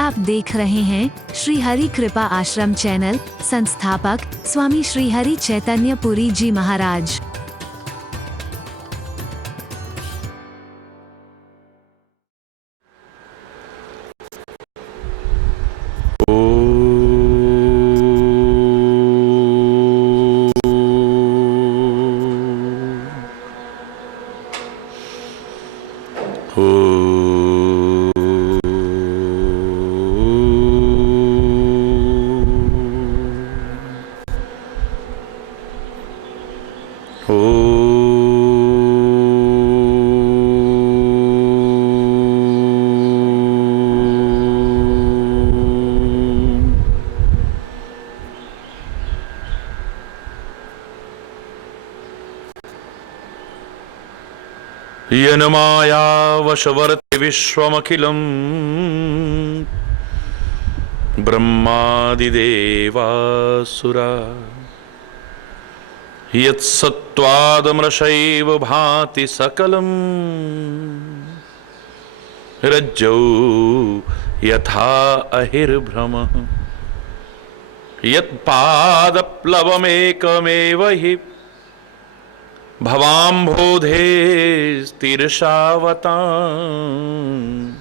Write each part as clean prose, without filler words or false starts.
आप देख रहे हैं श्री हरि कृपा आश्रम चैनल। संस्थापक स्वामी श्री हरि चैतन्य पुरी जी महाराज। येन माया वशवर्ति विश्वमखिलम् ब्रह्मादिदेवासुरा यत्सत्त्वादमृषैव भाति सकलम् रज्जौ यथा अहिर्भ्रमः यत्पादप्लवमेकमेव हि भवाम्बोधेस्तिरशावताम्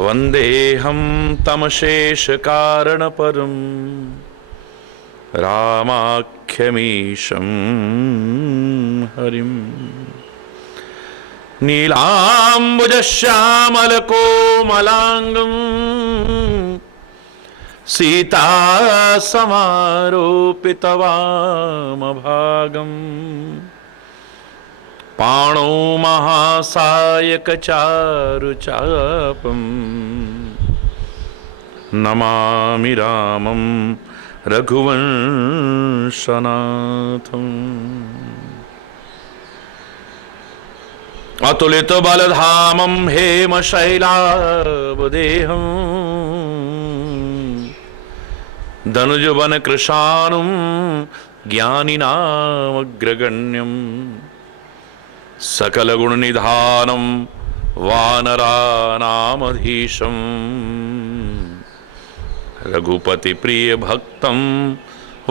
वन्देऽहं तमशेषकारणपरं रामाख्यमीशं हरिम्। नीलाम्बुजश्यामलकोमलाङ्गम् सीतासमारोपितवामभागम् पाणौ महासायकचारुचापम् नमामि रामं रघुवंशनाथम्। अतुलितबलधामं हेमशैलावदेहम् धनुजवनकृशानुं ज्ञानिनामग्रगण्यम् सकलगुणनिधानं वानरानामधीशम् रघुपतिप्रियभक्तं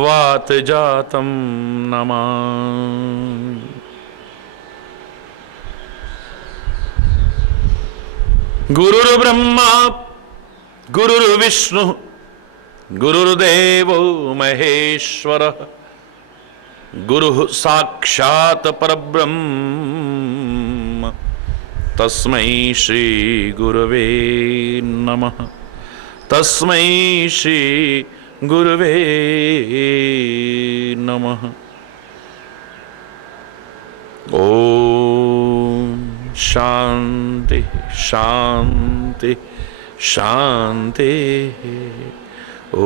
वातजातं नमामि। गुरुर्ब्रह्मा गुरुर्विष्णु गुरुर्देवो महेश्वरः गुरुः साक्षात् परब्रह्म तस्मै श्री गुरवे नमः। तस्मै श्री गुरवे नमः। ओम शांति शांति शांति। ओ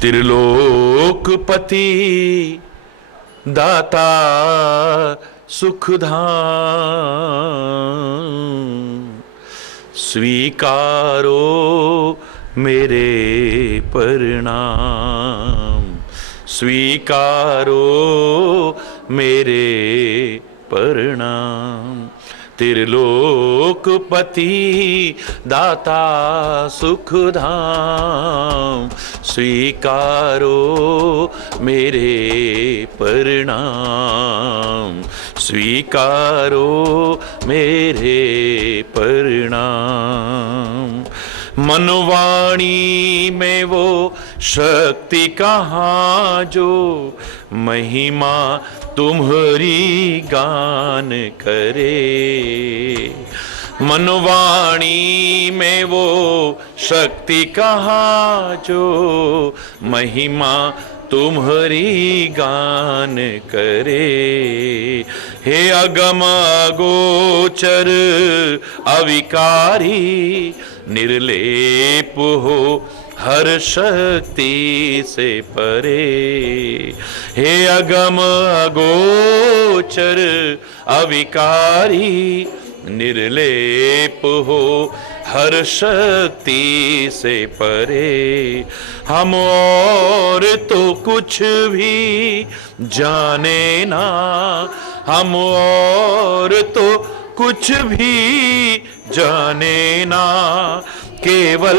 त्रिलोकपति दाता सुखधाम स्वीकारो मेरे प्रणाम स्वीकारो मेरे प्रणाम। त्रिलोकपति दाता सुखधाम स्वीकारो मेरे प्रणाम स्वीकारो मेरे प्रणाम। मनवाणी में वो शक्ति कहाँ जो महिमा तुम्हारी गान करे। मनवाणी में वो शक्ति कहाँ जो महिमा तुम्हारी गान करे। हे अगम अगोचर अविकारी निर्लेप हो हर शक्ति से परे। हे अगम अगोचर अविकारी निर्लेप हो हर शक्ति से परे। हम और तो कुछ भी जाने ना, हम और तो कुछ भी जाने ना, केवल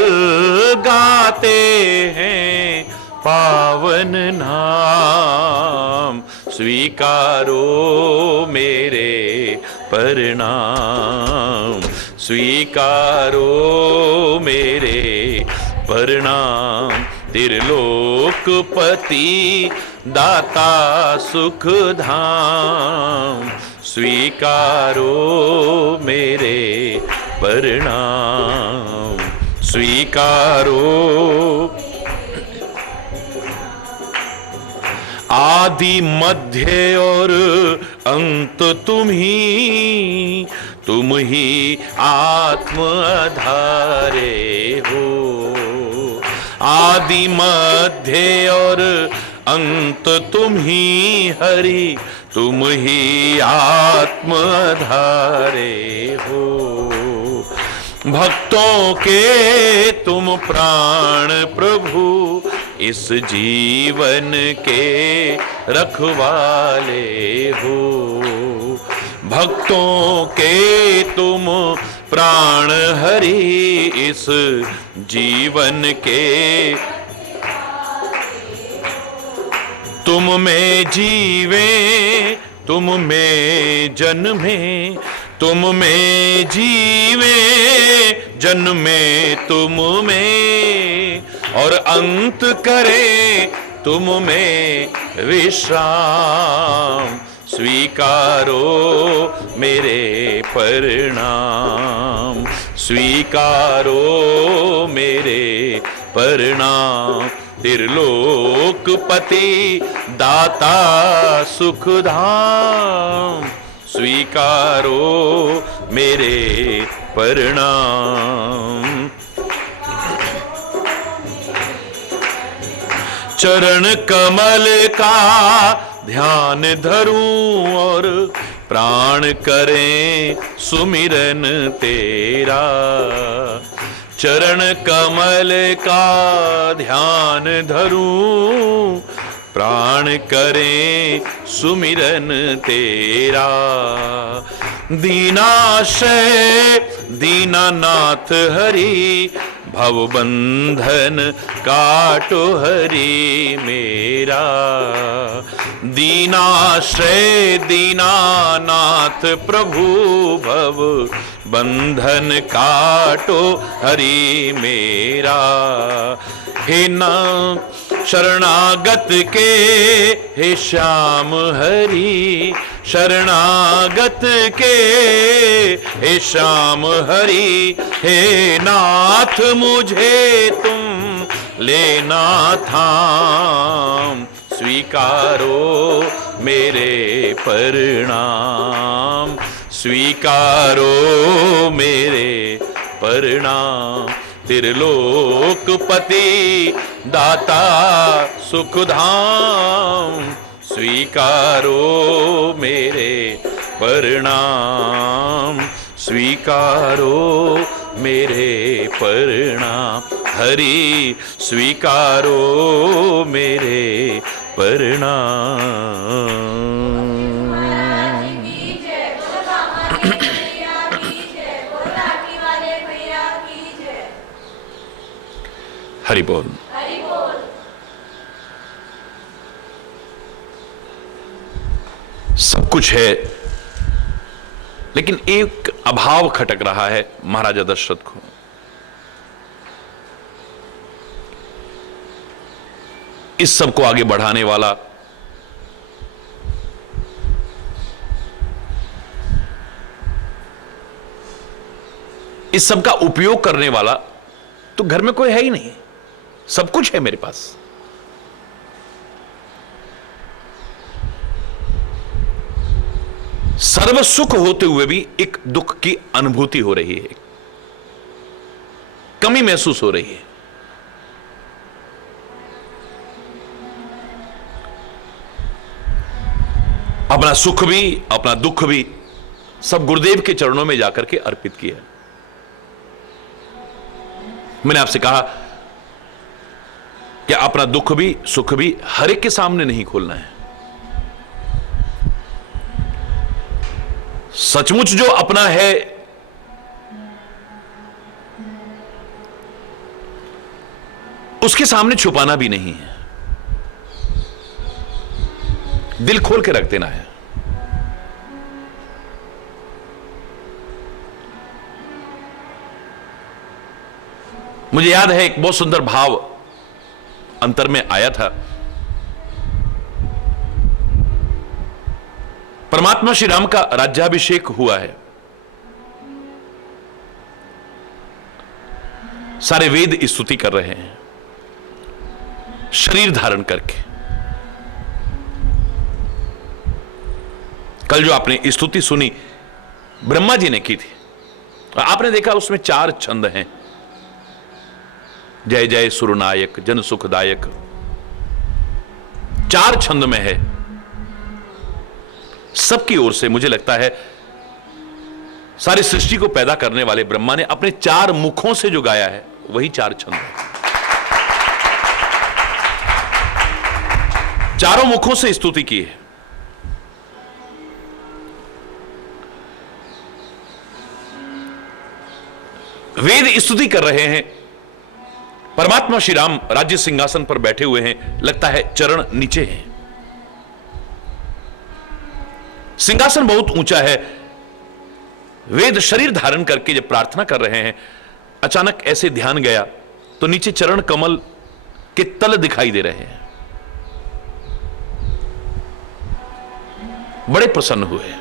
गाते हैं पावन नाम। स्वीकारो मेरे प्रणाम, स्वीकारो मेरे प्रणाम। त्रिलोकपति दाता सुख धाम, स्वीकारो मेरे प्रणाम, स्वीकारो। आदि मध्य और अंत तुम ही आत्म आधारे हो। आदि मध्य और अंत तुम ही हरि, तुम ही आत्म आधारे हो। भक्तों के तुम प्राण प्रभु, इस जीवन के रखवाले हो। भक्तों के तुम प्राण हरि, इस जीवन के तुम में जीवे, तुम में जन्मे, तुम में जीवे जन्मे तुम में, और अंत करे तुम में विश्राम। स्वीकारो मेरे प्रणाम, स्वीकारो मेरे प्रणाम। त्रिलोकपति दाता सुख धाम, स्वीकारो मेरे प्रणाम। चरण कमल का ध्यान धरूं और प्राण करें सुमिरन तेरा। चरण कमल का ध्यान धरूं, प्राण करें सुमिरन तेरा। दीनाश्रय दीनानाथ हरि, भवबंधन काटो हरि मेरा। दीनाश्रय दीनानाथ प्रभु, भव बंधन काटो हरि मेरा। हे नाम शरणागत के, हे श्याम हरि शरणागत के, हे श्याम हरि। हे नाथ मुझे तुम लेना थाम, स्वीकारो मेरे प्रणाम, स्वीकारो मेरे प्रणाम। त्रिलोकपति दाता सुख धाम, स्वीकारो मेरे प्रणाम, स्वीकारो मेरे प्रणाम। हरि स्वीकारो मेरे प्रणाम। हरि बोल। सब कुछ है, लेकिन एक अभाव खटक रहा है महाराजा दशरथ को। इस सब को आगे बढ़ाने वाला, इस सब का उपयोग करने वाला तो घर में कोई है ही नहीं। सब कुछ है मेरे पास, सर्व सुख होते हुए भी एक दुख की अनुभूति हो रही है, कमी महसूस हो रही है। अपना सुख भी अपना दुख भी सब गुरुदेव के चरणों में जाकर के अर्पित किया। मैंने आपसे कहा कि अपना दुख भी सुख भी हर एक के सामने नहीं खोलना है। सचमुच जो अपना है उसके सामने छुपाना भी नहीं है, दिल खोल के रख देना है। मुझे याद है एक बहुत सुंदर भाव अंतर में आया था। परमात्मा श्री राम का राज्याभिषेक हुआ है, सारे वेद स्तुति कर रहे हैं शरीर धारण करके। कल जो आपने स्तुति सुनी ब्रह्मा जी ने की थी, आपने देखा उसमें 4 छंद हैं। जय जय सुरनायक जन सुखदायक, 4 छंद में है। सबकी ओर से मुझे लगता है सारी सृष्टि को पैदा करने वाले ब्रह्मा ने अपने 4 मुखों से जो गाया है वही 4 छंद है। चारों मुखों से स्तुति की है। वेद स्तुति कर रहे हैं, परमात्मा श्री राम राज्य सिंहासन पर बैठे हुए हैं, लगता है चरण नीचे हैं। सिंहासन बहुत ऊंचा है। वेद शरीर धारण करके जब प्रार्थना कर रहे हैं, अचानक ऐसे ध्यान गया तो नीचे चरण कमल के तल दिखाई दे रहे हैं। बड़े प्रसन्न हुए।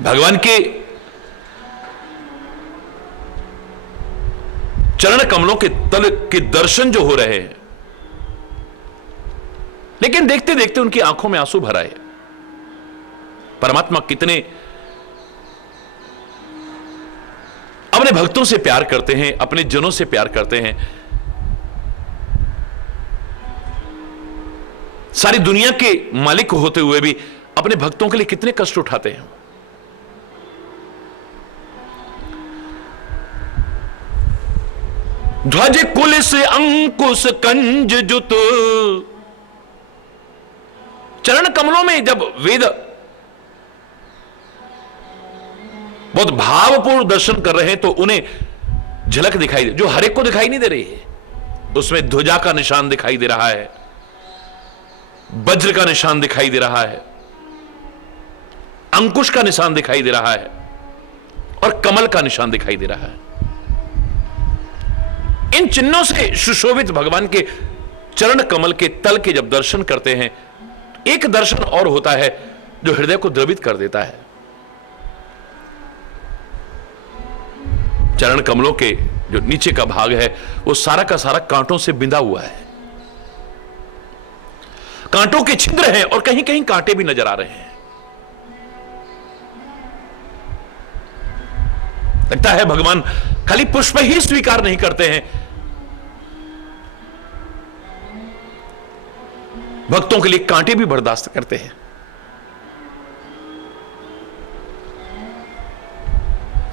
भगवान के चरण कमलों के तल के दर्शन जो हो रहे हैं, लेकिन देखते देखते उनकी आंखों में आंसू भर आए। परमात्मा कितने अपने भक्तों से प्यार करते हैं, अपने जनों से प्यार करते हैं। सारी दुनिया के मालिक होते हुए भी अपने भक्तों के लिए कितने कष्ट उठाते हैं। ध्वज कुलिस अंकुश कंज जुत, चरण कमलों में जब वेद बहुत भावपूर्ण दर्शन कर रहे हैं तो उन्हें झलक दिखाई दे, जो हर एक को दिखाई नहीं दे रही है। उसमें ध्वजा का निशान दिखाई दे रहा है, वज्र का निशान दिखाई दे रहा है, अंकुश का निशान दिखाई दे रहा है और कमल का निशान दिखाई दे रहा है। इन चिन्हों से सुशोभित भगवान के चरण कमल के तल के जब दर्शन करते हैं, एक दर्शन और होता है जो हृदय को द्रवित कर देता है। चरण कमलों के जो नीचे का भाग है वो सारा का सारा कांटों से बिंधा हुआ है। कांटों के छिद्र हैं और कहीं कहीं कांटे भी नजर आ रहे हैं। लगता है भगवान खाली पुष्प ही स्वीकार नहीं करते हैं, भक्तों के लिए कांटे भी बर्दाश्त करते हैं।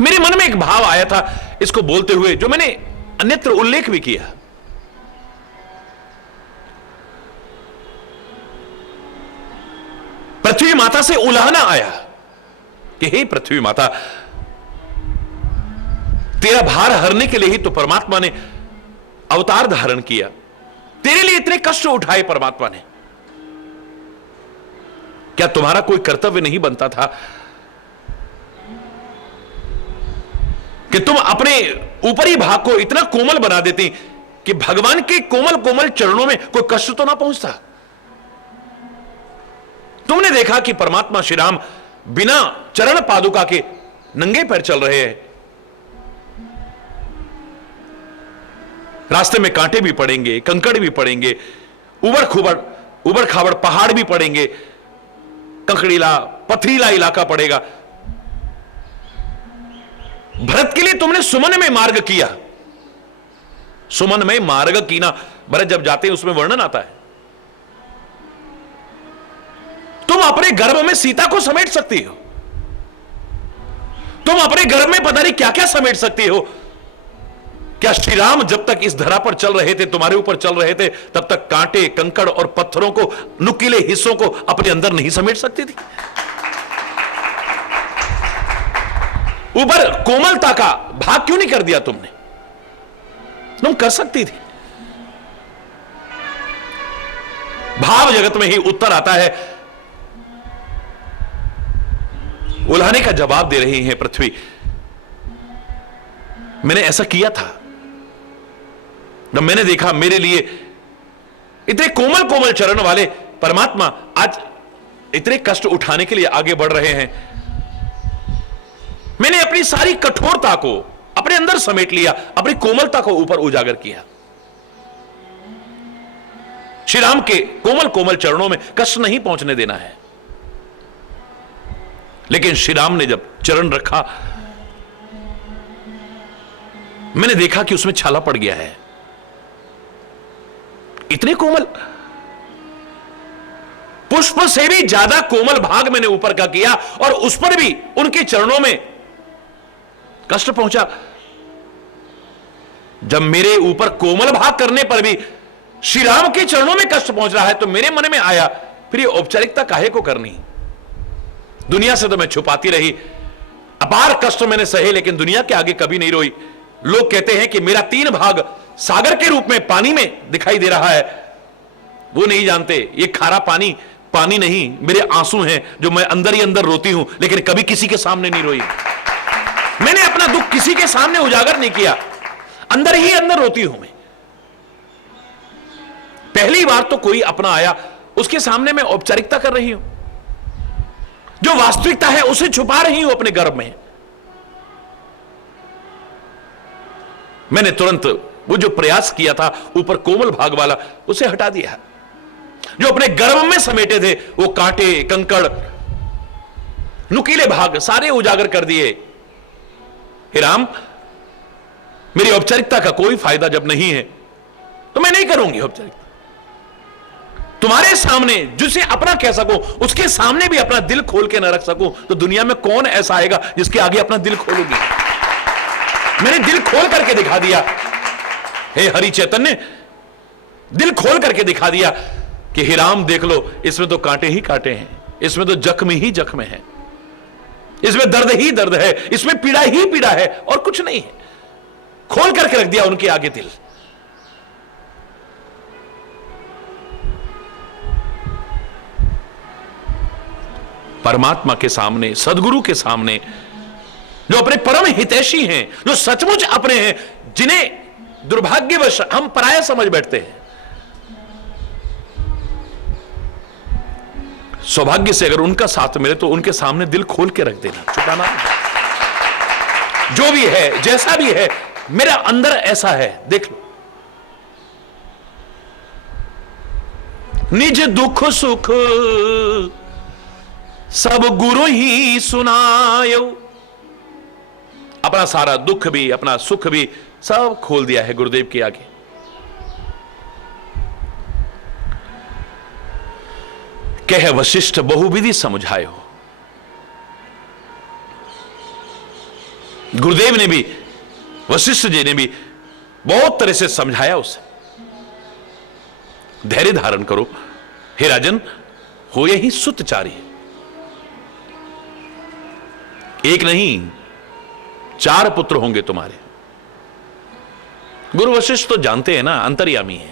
मेरे मन में एक भाव आया था इसको बोलते हुए, जो मैंने अन्यत्र उल्लेख भी किया। पृथ्वी माता से उलाहना आया कि हे पृथ्वी माता, तेरा भार हरने के लिए ही तो परमात्मा ने अवतार धारण किया। तेरे लिए इतने कष्ट उठाए परमात्मा ने, क्या तुम्हारा कोई कर्तव्य नहीं बनता था कि तुम अपने ऊपरी भाग को इतना कोमल बना देती कि भगवान के कोमल कोमल चरणों में कोई कष्ट तो ना पहुंचता। तुमने देखा कि परमात्मा श्री राम बिना चरण पादुका के नंगे पैर चल रहे हैं। रास्ते में कांटे भी पड़ेंगे, कंकड़ भी पड़ेंगे, उबड़ खाबड़ पहाड़ भी पड़ेंगे, कंकड़ीला पथरीला इलाका पड़ेगा। भरत के लिए तुमने सुमन में मार्ग किया। सुमन में मार्ग कीना, भरत जब जाते हैं उसमें वर्णन आता है। तुम अपने गर्भ में सीता को समेट सकती हो, तुम अपने गर्भ में पता नहीं क्या क्या समेट सकती हो। क्या श्री राम जब तक इस धरा पर चल रहे थे, तुम्हारे ऊपर चल रहे थे, तब तक कांटे, कंकड़ और पत्थरों को, नुकीले हिस्सों को अपने अंदर नहीं समेट सकती थी? ऊपर कोमलता का भाग क्यों नहीं कर दिया तुमने? तुम कर सकती थी। भाव जगत में ही उत्तर आता है। उल्हाने का जवाब दे रही है पृथ्वी, मैंने ऐसा किया था। जब मैंने देखा मेरे लिए इतने कोमल कोमल चरण वाले परमात्मा आज इतने कष्ट उठाने के लिए आगे बढ़ रहे हैं, मैंने अपनी सारी कठोरता को अपने अंदर समेट लिया, अपनी कोमलता को ऊपर उजागर किया। श्री राम के कोमल कोमल चरणों में कष्ट नहीं पहुंचने देना है। लेकिन श्री राम ने जब चरण रखा, मैंने देखा कि उसमें छाला पड़ गया है। इतने कोमल, पुष्प से भी ज्यादा कोमल भाग मैंने ऊपर का किया, और उस पर भी उनके चरणों में कष्ट पहुंचा। जब मेरे ऊपर कोमल भाग करने पर भी श्री राम के चरणों में कष्ट पहुंच रहा है, तो मेरे मन में आया, फिर ये औपचारिकता काहे को करनी? दुनिया से तो मैं छुपाती रही, अपार कष्ट मैंने सहे, लेकिन दुनिया के आगे कभी नहीं रोई। लोग कहते हैं कि मेरा 3 भाग सागर के रूप में पानी में दिखाई दे रहा है। वो नहीं जानते, ये खारा पानी पानी नहीं, मेरे आंसू हैं जो मैं अंदर ही अंदर रोती हूं, लेकिन कभी किसी के सामने नहीं रोई। मैंने अपना दुख किसी के सामने उजागर नहीं किया, अंदर ही अंदर रोती हूं मैं। पहली बार तो कोई अपना आया, उसके सामने मैं औपचारिकता कर रही हूं, जो वास्तविकता है उसे छुपा रही हूं अपने गर्भ में। मैंने तुरंत वो जो प्रयास किया था ऊपर कोमल भाग वाला, उसे हटा दिया। जो अपने गर्भ में समेटे थे वो कांटे, कंकड़, नुकीले भाग सारे उजागर कर दिए। हे राम, मेरी औपचारिकता का कोई फायदा जब नहीं है तो मैं नहीं करूंगी औपचारिकता। तुम्हारे सामने जिसे अपना कह सकूं, उसके सामने भी अपना दिल खोल के न रख सकूं, तो दुनिया में कौन ऐसा आएगा जिसके आगे अपना दिल खोलूंगी? मैंने दिल खोल करके दिखा दिया। हे हरि चैतन्य, दिल खोल करके दिखा दिया कि हे राम देख लो, इसमें तो कांटे ही कांटे हैं, इसमें तो जख्म ही जख्म है, इसमें दर्द ही दर्द है, इसमें पीड़ा ही पीड़ा है, और कुछ नहीं है। खोल करके रख दिया उनके आगे दिल। परमात्मा के सामने, सदगुरु के सामने, जो अपने परम हितैषी हैं, जो सचमुच अपने हैं, जिन्हें दुर्भाग्यवश हम पराया समझ बैठते हैं, सौभाग्य से अगर उनका साथ मिले तो उनके सामने दिल खोल के रख देना, छुपाना। जो भी है, जैसा भी है, मेरा अंदर ऐसा है, देख लो। निज दुख सुख सब गुरु ही सुनायो। अपना सारा दुख भी, अपना सुख भी सब खोल दिया है गुरुदेव के आगे। कह वशिष्ठ बहुविधि समझायो। गुरुदेव ने भी, वशिष्ठ जी ने भी बहुत तरह से समझाया उसे। धैर्य धारण करो हे राजन, हो यही सुतचारी। एक नहीं 4 पुत्र होंगे तुम्हारे। गुरु वशिष्ठ तो जानते हैं ना, अंतर्यामी है।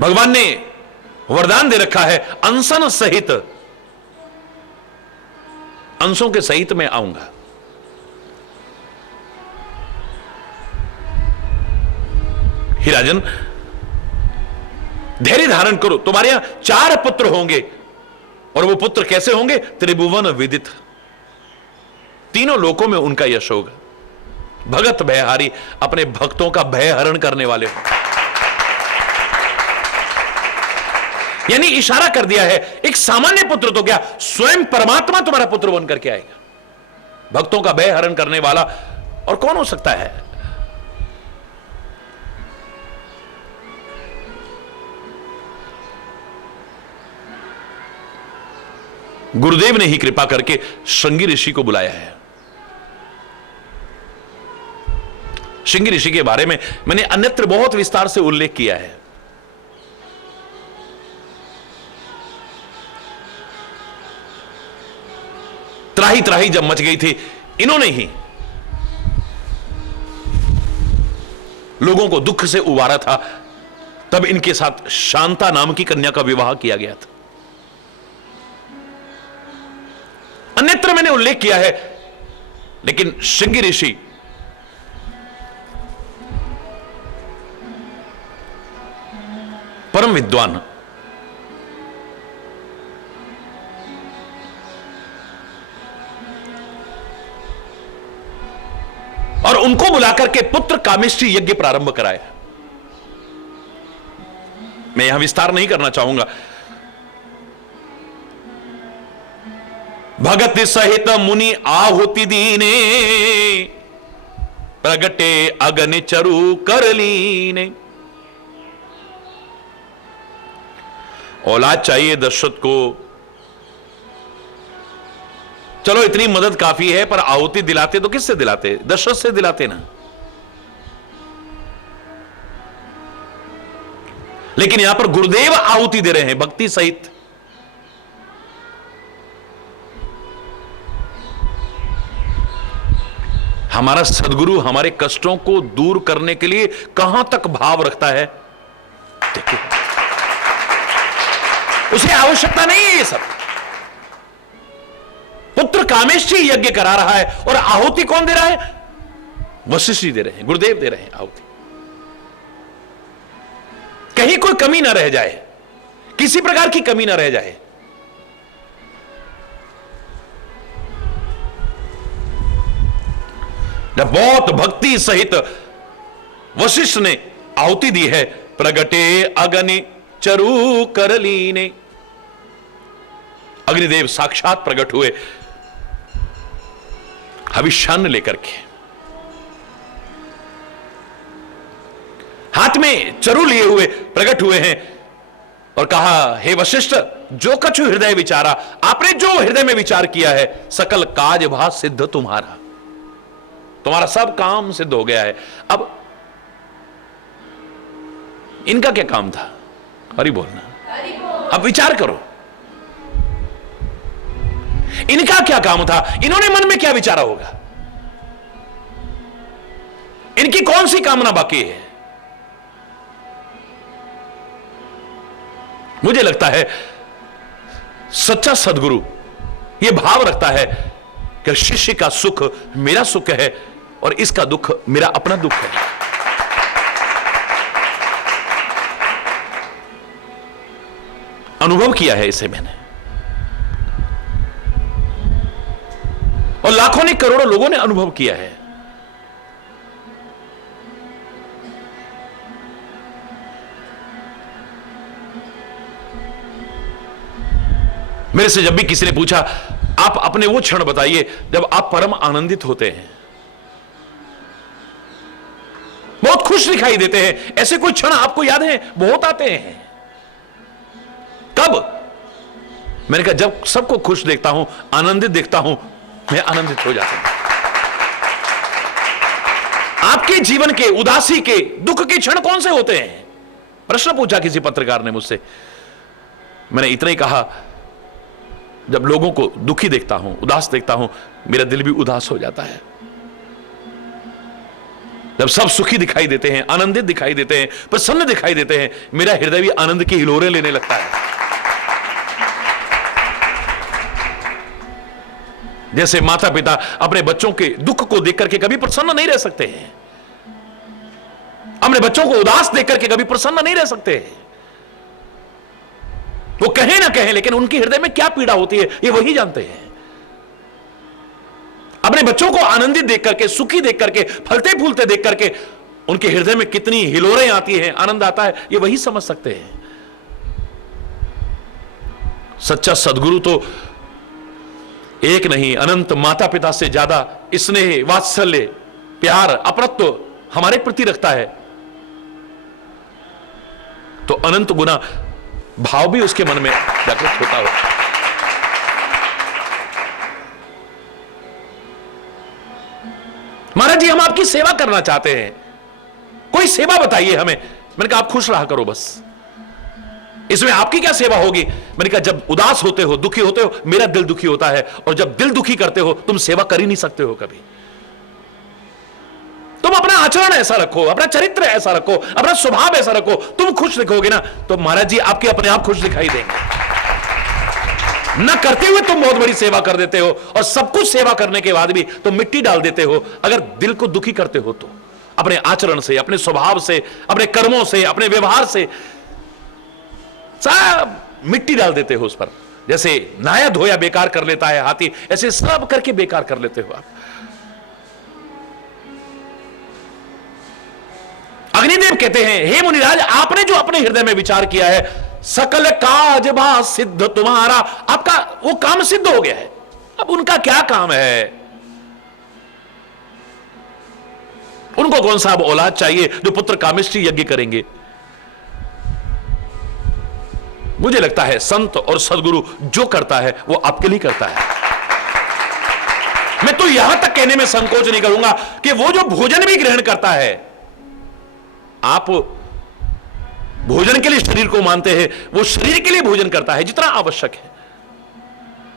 भगवान ने वरदान दे रखा है, अंशन सहित, अंशों के सहित मैं आऊंगा। हे राजन, धैर्य धारण करो, तुम्हारे यहां 4 पुत्र होंगे, और वो पुत्र कैसे होंगे? त्रिभुवन विदित, तीनों लोकों में उनका यश होगा। भगत भयहारी, अपने भक्तों का भय हरण करने वाले हो। यानी इशारा कर दिया है, एक सामान्य पुत्र तो क्या, स्वयं परमात्मा तुम्हारा पुत्र बनकर के आएगा। भक्तों का भय हरण करने वाला और कौन हो सकता है? गुरुदेव ने ही कृपा करके श्रृंगी ऋषि को बुलाया है। श्रृंगी ऋषि के बारे में मैंने अन्यत्र बहुत विस्तार से उल्लेख किया है। त्राही त्राही जब मच गई थी, इन्होंने ही लोगों को दुख से उबारा था, तब इनके साथ शांता नाम की कन्या का विवाह किया गया था। अन्यत्र मैंने उल्लेख किया है, लेकिन श्रृंगी ऋषि परम विद्वान, और उनको बुलाकर के पुत्र कामेष्टि यज्ञ प्रारंभ कराया। मैं यहां विस्तार नहीं करना चाहूंगा। भगत सहित मुनि आहुति दीने, प्रगटे अगन चरु कर लीने। औलाद चाहिए दशरथ को, चलो इतनी मदद काफी है, पर आहुति दिलाते तो किससे दिलाते? दशरथ से दिलाते ना। लेकिन यहां पर गुरुदेव आहुति दे रहे हैं भक्ति सहित। हमारा सदगुरु हमारे कष्टों को दूर करने के लिए कहां तक भाव रखता है, देखिए। उसे आवश्यकता नहीं है ये सब। पुत्र कामेष्टि यज्ञ करा रहा है, और आहुति कौन दे रहा है? वशिष्ठ जी दे रहे हैं, गुरुदेव दे रहे हैं आहुति। कहीं कोई कमी ना रह जाए, किसी प्रकार की कमी ना रह जाए। जब बहुत भक्ति सहित वशिष्ठ ने आहुति दी है, प्रगटे अग्नि चरु कर लीने। अग्निदेव साक्षात प्रकट हुए हविष्यान्न लेकर के, हाथ में चरु लिए हुए प्रकट हुए हैं, और कहा, हे वशिष्ठ, जो कछु हृदय विचारा, आपने जो हृदय में विचार किया है, सकल काज भा सिद्ध तुम्हारा। तुम्हारा सब काम सिद्ध हो गया है। अब इनका क्या काम था? हरि बोलना। अब विचार करो, इनका क्या काम था? इन्होंने मन में क्या विचारा होगा? इनकी कौन सी कामना बाकी है? मुझे लगता है सच्चा सदगुरु यह भाव रखता है कि शिष्य का सुख मेरा सुख है, और इसका दुख मेरा अपना दुख है। अनुभव किया है इसे मैंने, और लाखों ने, करोड़ों लोगों ने अनुभव किया है। मेरे से जब भी किसी ने पूछा, आप अपने वो क्षण बताइए जब आप परम आनंदित होते हैं, बहुत खुश दिखाई देते हैं, ऐसे कोई क्षण आपको याद है? बहुत आते हैं। कब? मैंने कहा, जब सबको खुश देखता हूं, आनंदित देखता हूं, मैं आनंदित हो जाता हूं। आपके जीवन के, उदासी के, दुख के क्षण कौन से होते हैं? प्रश्न पूछा किसी पत्रकार ने मुझसे। मैंने इतना ही कहा, जब लोगों को दुखी देखता हूं, उदास देखता हूं, मेरा दिल भी उदास हो जाता है। जब सब सुखी दिखाई देते हैं, आनंदित दिखाई देते हैं, प्रसन्न दिखाई देते हैं, मेरा हृदय भी आनंद की हिलोरें लेने लगता है। जैसे माता पिता अपने बच्चों के दुख को देख करके कभी प्रसन्न नहीं रह सकते हैं, अपने बच्चों को उदास देख करके कभी प्रसन्न नहीं रह सकते हैं। वो कहें ना कहें, लेकिन उनके हृदय में क्या पीड़ा होती है ये वही जानते हैं। अपने बच्चों को आनंदित देख करके, सुखी देख करके, फलते फूलते देख करके उनके हृदय में कितनी हिलोरें आती हैं, आनंद आता है, ये वही समझ सकते हैं। सच्चा सदगुरु तो एक नहीं, अनंत माता पिता से ज्यादा स्नेह, वात्सल्य, प्यार, अपनत्व हमारे प्रति रखता है, तो अनंत गुना भाव भी उसके मन में जागृत होता हो। जी हम आपकी सेवा करना चाहते हैं, कोई सेवा बताइए हमें। मैंने कहा आप खुश रहा करो बस, इसमें आपकी क्या सेवा होगी। मैंने कहा जब उदास होते हो, दुखी होते हो, मेरा दिल दुखी होता है, और जब दिल दुखी करते हो तुम सेवा कर ही नहीं सकते हो कभी। तुम अपना आचरण ऐसा रखो, अपना चरित्र ऐसा रखो, अपना स्वभाव ऐसा रखो, तुम खुश दिखोगे ना तो महाराज जी आपके अपने आप खुश दिखाई देंगे। न करते हुए तुम बहुत बड़ी सेवा कर देते हो, और सब कुछ सेवा करने के बाद भी तुम मिट्टी डाल देते हो। अगर दिल को दुखी करते हो तो अपने आचरण से, अपने स्वभाव से, अपने कर्मों से, अपने व्यवहार से सब मिट्टी डाल देते हो उस पर। जैसे नहाया धोया बेकार कर लेता है हाथी, ऐसे सब करके बेकार कर लेते हो आप। अग्निदेव कहते हैं हे मुनिराज, आपने जो अपने हृदय में विचार किया है, सकल काज बा सिद्ध तुम्हारा, आपका वो काम सिद्ध हो गया है। अब उनका क्या काम है? उनको कौन सा अब औलाद चाहिए जो पुत्र कामेष्टि यज्ञ करेंगे? मुझे लगता है संत और सदगुरु जो करता है वो आपके लिए करता है। मैं तो यहां तक कहने में संकोच नहीं करूंगा कि वो जो भोजन भी ग्रहण करता है, आप भोजन के लिए शरीर को मानते हैं, वो शरीर के लिए भोजन करता है जितना आवश्यक है,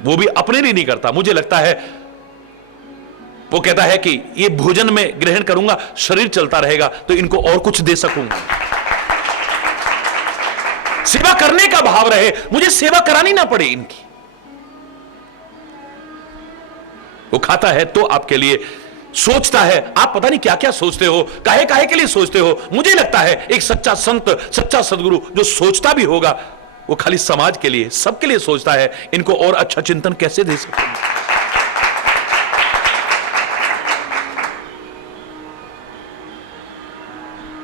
वो भी अपने लिए नहीं करता। मुझे लगता है वो कहता है कि ये भोजन में ग्रहण करूंगा, शरीर चलता रहेगा तो इनको और कुछ दे सकूंगा। सेवा करने का भाव रहे, मुझे सेवा करानी ना पड़े इनकी। वो खाता है तो आपके लिए सोचता है, आप पता नहीं क्या क्या सोचते हो, काहे काहे के लिए सोचते हो। मुझे लगता है एक सच्चा संत, सच्चा सदगुरु जो सोचता भी होगा वो खाली समाज के लिए, सबके लिए सोचता है, इनको और अच्छा चिंतन कैसे दे सकूंगा।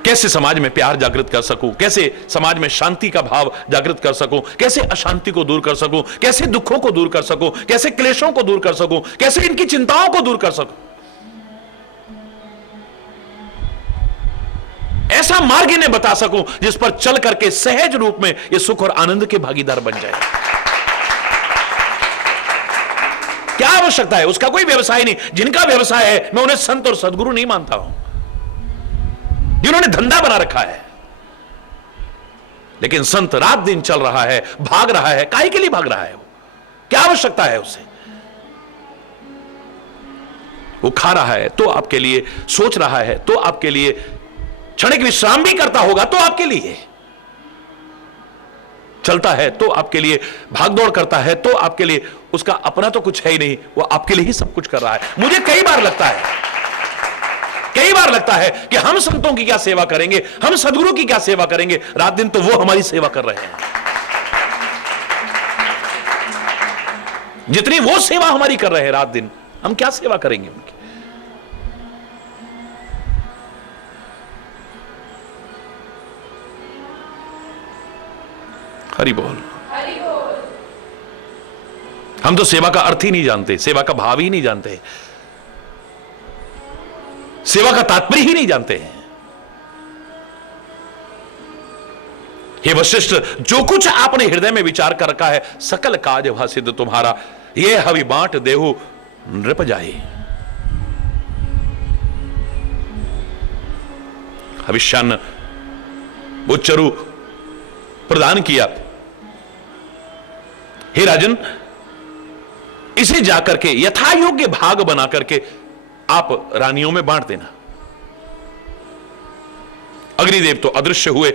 कैसे समाज में प्यार जागृत कर सकूं, कैसे समाज में शांति का भाव जागृत कर सकूं, कैसे अशांति को दूर कर सकूं, कैसे दुखों को दूर कर सकूं, कैसे क्लेशों को दूर कर सकूं, कैसे इनकी चिंताओं को दूर कर सकूं। ऐसा मार्ग इन्हें बता सकूं जिस पर चल करके सहज रूप में ये सुख और आनंद के भागीदार बन जाए। क्या आवश्यकता है? उसका कोई व्यवसाय नहीं। जिनका व्यवसाय है मैं उन्हें संत और सदगुरु नहीं मानता हूं, जिन्होंने धंधा बना रखा है। लेकिन संत रात दिन चल रहा है, भाग रहा है, काहे के लिए भाग रहा है? वो क्या आवश्यकता है उसे? वो खा रहा है तो आपके लिए, सोच रहा है तो आपके लिए, क्षणिक विश्राम भी करता होगा तो आपके लिए, चलता है तो आपके लिए, भागदौड़ करता है तो आपके लिए। उसका अपना तो कुछ है ही नहीं, वो आपके लिए ही सब कुछ कर रहा है। मुझे कई बार लगता है कि हम संतों की क्या सेवा करेंगे, हम सदगुरु की क्या सेवा करेंगे, रात दिन तो वो हमारी सेवा कर रहे हैं। जितनी वो सेवा हमारी कर रहे हैं रात दिन, हम क्या सेवा करेंगे उनकी? हरि बोल। हम तो सेवा का अर्थ ही नहीं जानते, सेवा का भाव ही नहीं जानते, सेवा का तात्पर्य ही नहीं जानते हैं। हे वशिष्ठ, जो कुछ आपने हृदय में विचार कर रखा है, सकल काज भा सिद्ध तुम्हारा, ये हवि बांट देहु नृप जाए। हविष्यान्न वो चरु प्रदान किया। हे राजन, इसे जाकर के यथा योग्य भाग बना करके आप रानियों में बांट देना। अग्निदेव तो अदृश्य हुए,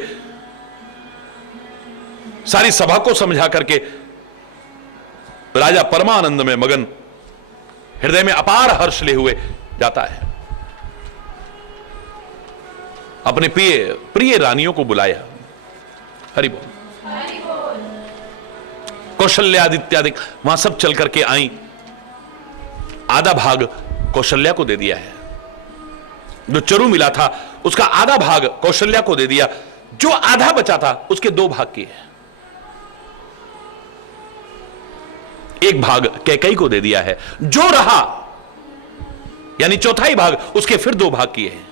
सारी सभा को समझा करके राजा परमानंद में मगन, हृदय में अपार हर्ष ले हुए जाता है। अपने प्रिय रानियों को बुलाया। हरि बोल। कौशल्यादित्यादि वहां सब चल करके आई। आधा भाग कौशल्या को दे दिया है। जो चरु मिला था उसका आधा भाग कौशल्या को दे दिया। जो आधा बचा था उसके दो भाग किए। एक भाग कैकेयी को दे दिया है। जो रहा यानी चौथाई भाग, उसके फिर दो भाग किए हैं।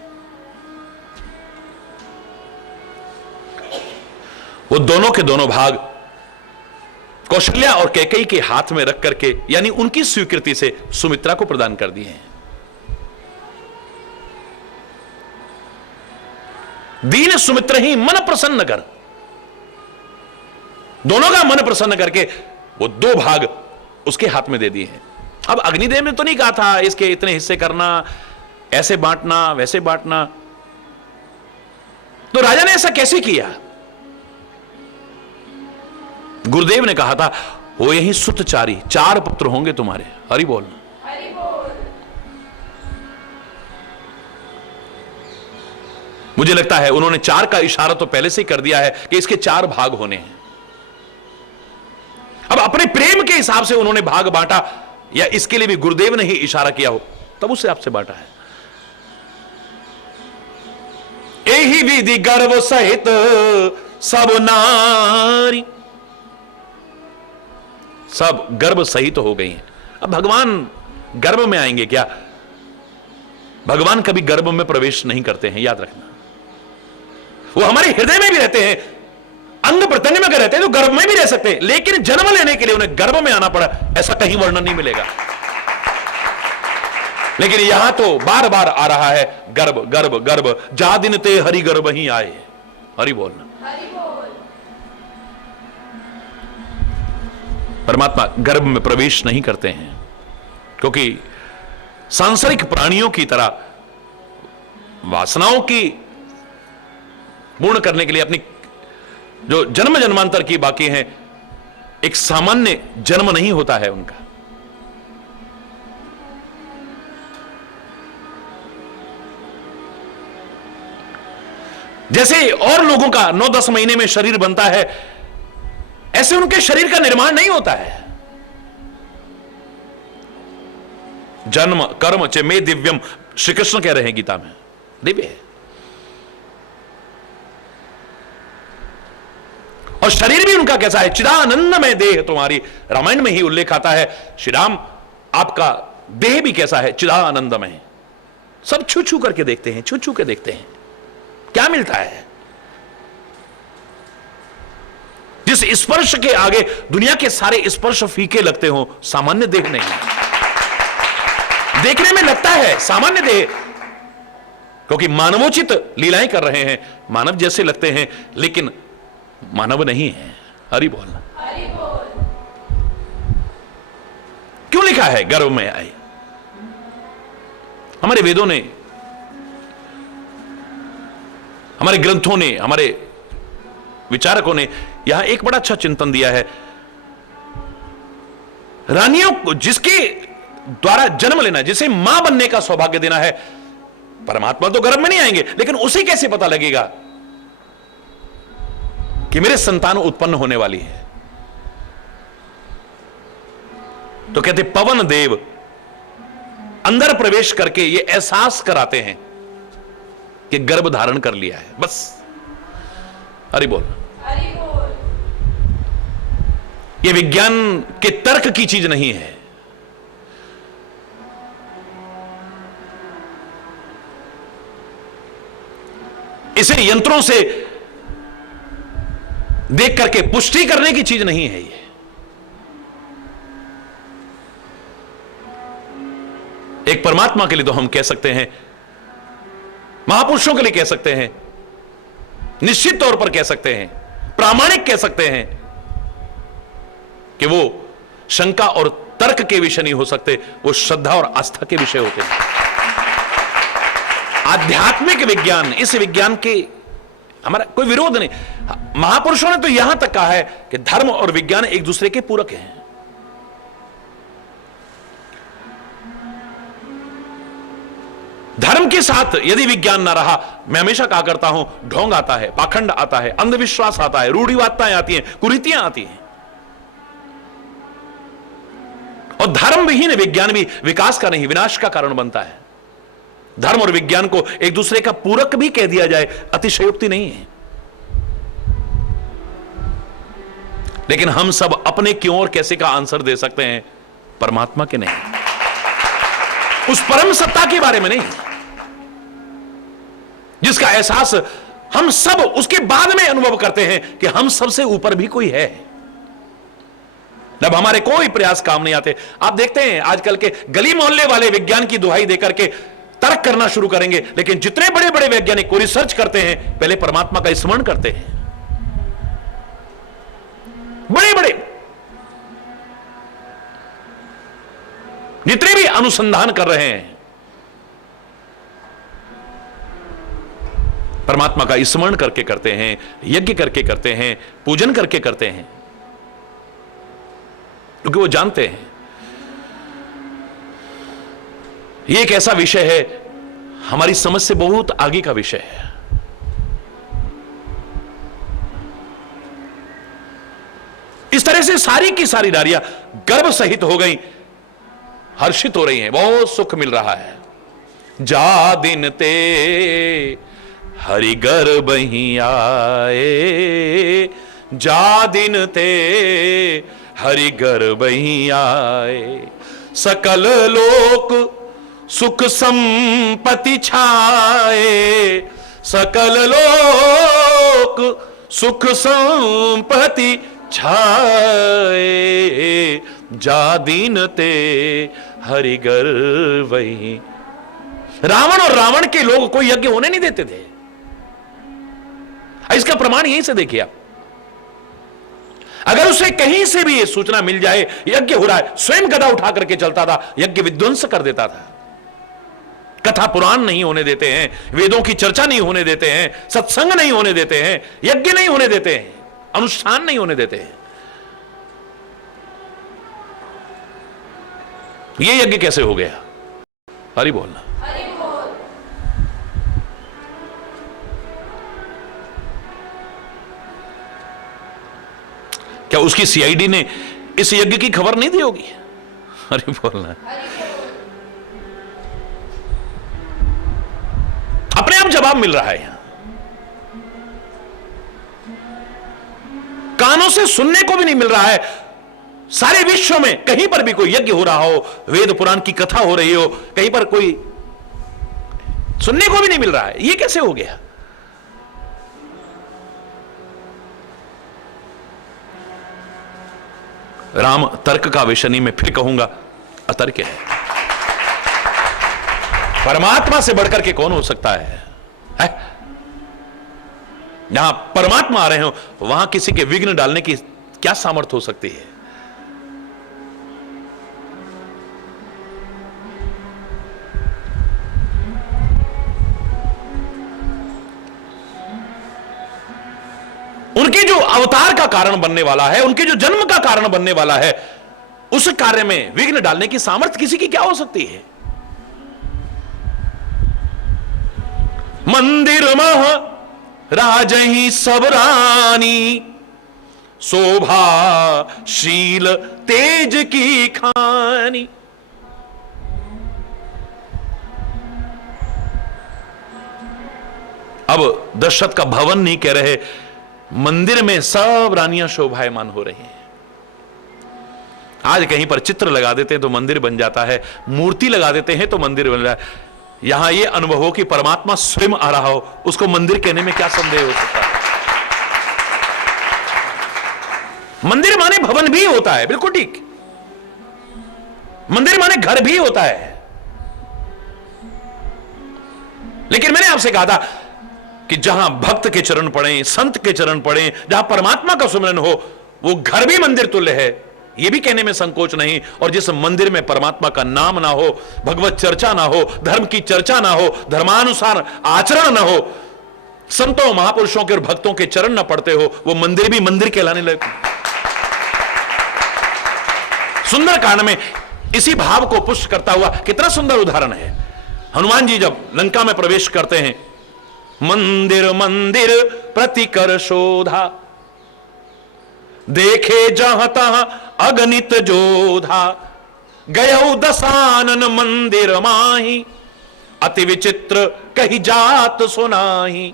वो दोनों के दोनों भाग कौशल्या और कैकेयी के हाथ में रख करके, यानी उनकी स्वीकृति से सुमित्रा को प्रदान कर दिए हैं। दीन सुमित्र ही मन प्रसन्न कर, दोनों का मन प्रसन्न करके वो 2 भाग उसके हाथ में दे दिए हैं। अब अग्निदेव ने तो नहीं कहा था इसके इतने हिस्से करना, ऐसे बांटना, वैसे बांटना, तो राजा ने ऐसा कैसे किया? गुरुदेव ने कहा था वो यही सुतचारी, 4 पुत्र होंगे तुम्हारे। हरि बोल। मुझे लगता है उन्होंने 4 का इशारा तो पहले से ही कर दिया है कि इसके 4 भाग होने हैं। अब अपने प्रेम के हिसाब से उन्होंने भाग बांटा, या इसके लिए भी गुरुदेव ने ही इशारा किया हो, तब उससे आपसे बांटा है। यही विधि गर्व सहित सब नारी, सब गर्भ सहित हो गई हैं। अब भगवान गर्भ में आएंगे क्या? भगवान कभी गर्भ में प्रवेश नहीं करते हैं, याद रखना। वो हमारे हृदय में भी रहते हैं, अंग प्रत्यंग में अगर रहते हैं तो गर्भ में भी रह सकते हैं, लेकिन जन्म लेने के लिए उन्हें गर्भ में आना पड़ा, ऐसा कहीं वर्णन नहीं मिलेगा। लेकिन यहां तो बार बार आ रहा है गर्भ गर्भ गर्भ, जा दिन ते हरि गर्भ ही आए। हरि बोलना। परमात्मा गर्भ में प्रवेश नहीं करते हैं, क्योंकि सांसारिक प्राणियों की तरह वासनाओं की पूर्ण करने के लिए अपनी जो जन्म जन्मांतर की बाकी हैं, एक सामान्य जन्म नहीं होता है उनका। जैसे और लोगों का 9-10 महीने में शरीर बनता है, ऐसे उनके शरीर का निर्माण नहीं होता है। जन्म कर्म च मे दिव्यम, श्री कृष्ण कह रहे हैं गीता में, दिव्य है। और शरीर भी उनका कैसा है? चिदानंद में देह तुम्हारी, रामायण में ही उल्लेख आता है। श्री राम आपका देह भी कैसा है? चिदानंद में। सब छू छू करके देखते हैं, छू छू के देखते हैं, क्या मिलता है? जिस स्पर्श के आगे दुनिया के सारे स्पर्श फीके लगते हो, सामान्य देह नहीं। देखने में लगता है सामान्य देह, क्योंकि मानवोचित लीलाएं कर रहे हैं, मानव जैसे लगते हैं, लेकिन मानव नहीं है। हरि बोल। क्यों लिखा है गर्भ में आए? हमारे वेदों ने, हमारे ग्रंथों ने, हमारे विचारकों ने यहां एक बड़ा अच्छा चिंतन दिया है। रानियों को जिसके द्वारा जन्म लेना, जिसे मां बनने का सौभाग्य देना है, परमात्मा तो गर्भ में नहीं आएंगे, लेकिन उसे कैसे पता लगेगा कि मेरे संतान उत्पन्न होने वाली है? तो कहते पवन देव अंदर प्रवेश करके ये एहसास कराते हैं कि गर्भ धारण कर लिया है, बस। हरि बोल। ये विज्ञान के तर्क की चीज नहीं है। इसे यंत्रों से देख करके पुष्टि करने की चीज नहीं है। ये एक परमात्मा के लिए तो हम कह सकते हैं, महापुरुषों के लिए कह सकते हैं, निश्चित तौर पर कह सकते हैं, प्रामाणिक कह सकते हैं कि वो शंका और तर्क के विषय नहीं हो सकते, वो श्रद्धा और आस्था के विषय होते हैं। आध्यात्मिक विज्ञान, इस विज्ञान के हमारा कोई विरोध नहीं। महापुरुषों ने तो यहां तक कहा है कि धर्म और विज्ञान एक दूसरे के पूरक हैं। धर्म के साथ यदि विज्ञान ना रहा, मैं हमेशा कहा करता हूं, ढोंग आता है, पाखंड आता है, अंधविश्वास आता है, रूढ़िवादिताएं आती हैं, कुरीतियां आती हैं। और धर्म विहीन विज्ञान भी विकास का नहीं, विनाश का कारण बनता है। धर्म और विज्ञान को एक दूसरे का पूरक भी कह दिया जाए, अतिशयोक्ति नहीं है। लेकिन हम सब अपने क्यों और कैसे का आंसर दे सकते हैं, परमात्मा के नहीं, उस परम सत्ता के बारे में नहीं, जिसका एहसास हम सब उसके बाद में अनुभव करते हैं कि हम सबसे ऊपर भी कोई है। जब हमारे कोई प्रयास काम नहीं आते। आप देखते हैं आजकल के गली मोहल्ले वाले विज्ञान की दुहाई देकर के तर्क करना शुरू करेंगे। लेकिन जितने बड़े बड़े वैज्ञानिक को रिसर्च करते हैं, पहले परमात्मा का स्मरण करते हैं। बड़े बड़े जितने भी अनुसंधान कर रहे हैं, परमात्मा का स्मरण करके करते हैं, यज्ञ करके करते हैं, पूजन करके करते हैं, क्योंकि वो जानते हैं ये एक ऐसा विषय है, हमारी समझ से बहुत आगे का विषय है। इस तरह से सारी की सारी नारियां गर्भ सहित हो गई, हर्षित हो रही हैं, बहुत सुख मिल रहा है। जा दिन ते हरि गर्भ ही आए, जा दिन ते हरि गर्भ ही आए, सकल लोक सुख संपत्ति छाए, सकल लोक सुख संपत्ति छाए, जा दिन ते हरि गर्भ ही। रावण और रावण के लोग कोई यज्ञ होने नहीं देते थे। इसका प्रमाण यहीं से देखिए आप। अगर उसे कहीं से भी यह सूचना मिल जाए यज्ञ हो रहा है, स्वयं गदा उठा करके चलता था, यज्ञ विध्वंस कर देता था। कथा पुराण नहीं होने देते हैं, वेदों की चर्चा नहीं होने देते हैं, सत्संग नहीं होने देते हैं, यज्ञ नहीं होने देते हैं, अनुष्ठान नहीं होने देते हैं। यह यज्ञ कैसे हो गया? हरि बोलना। क्या उसकी सीआईडी ने इस यज्ञ की खबर नहीं दी होगी? अरे बोलना। अपने आप जवाब मिल रहा है यहां, कानों से सुनने को भी नहीं मिल रहा है। सारे विश्व में कहीं पर भी कोई यज्ञ हो रहा हो, वेद पुराण की कथा हो रही हो, कहीं पर कोई सुनने को भी नहीं मिल रहा है। यह कैसे हो गया? राम तर्क का विषय नहीं, मैं फिर कहूंगा अतर्क है। परमात्मा से बढ़कर के कौन हो सकता है? जहां परमात्मा आ रहे हो वहां किसी के विघ्न डालने की क्या सामर्थ्य हो सकती है? उनके जो अवतार का कारण बनने वाला है, उनके जो जन्म का कारण बनने वाला है, उस कार्य में विघ्न डालने की सामर्थ्य किसी की क्या हो सकती है? मंदिर मह राजही सब रानी, शोभा शील तेज की खानी। अब दशरथ का भवन नहीं कह रहे, मंदिर में सब रानियां शोभायमान हो रही हैं। आज कहीं पर चित्र लगा देते हैं तो मंदिर बन जाता है, मूर्ति लगा देते हैं तो मंदिर बन रहा है। यहां यह अनुभव हो कि परमात्मा स्वयं आ रहा हो, उसको मंदिर कहने में क्या संदेह हो सकता है? मंदिर माने भवन भी होता है, बिल्कुल ठीक। मंदिर माने घर भी होता है। लेकिन मैंने आपसे कहा था कि जहां भक्त के चरण पड़े, संत के चरण पड़े, जहां परमात्मा का सुमिरन हो, वो घर भी मंदिर तुल्य है, यह भी कहने में संकोच नहीं। और जिस मंदिर में परमात्मा का नाम ना हो, भगवत चर्चा ना हो, धर्म की चर्चा ना हो, धर्मानुसार आचरण ना हो, संतों महापुरुषों के और भक्तों के चरण ना पड़ते हो, वो मंदिर भी मंदिर कहलाने लगे। सुंदर कांड में इसी भाव को पुष्ट करता हुआ कितना सुंदर उदाहरण है। हनुमान जी जब लंका में प्रवेश करते हैं, मंदिर मंदिर प्रतिकर शोधा, देखे जहां तहां अगणित जोधा, गयो दसानन मंदिर माही, अति विचित्र कही जात सुनाही,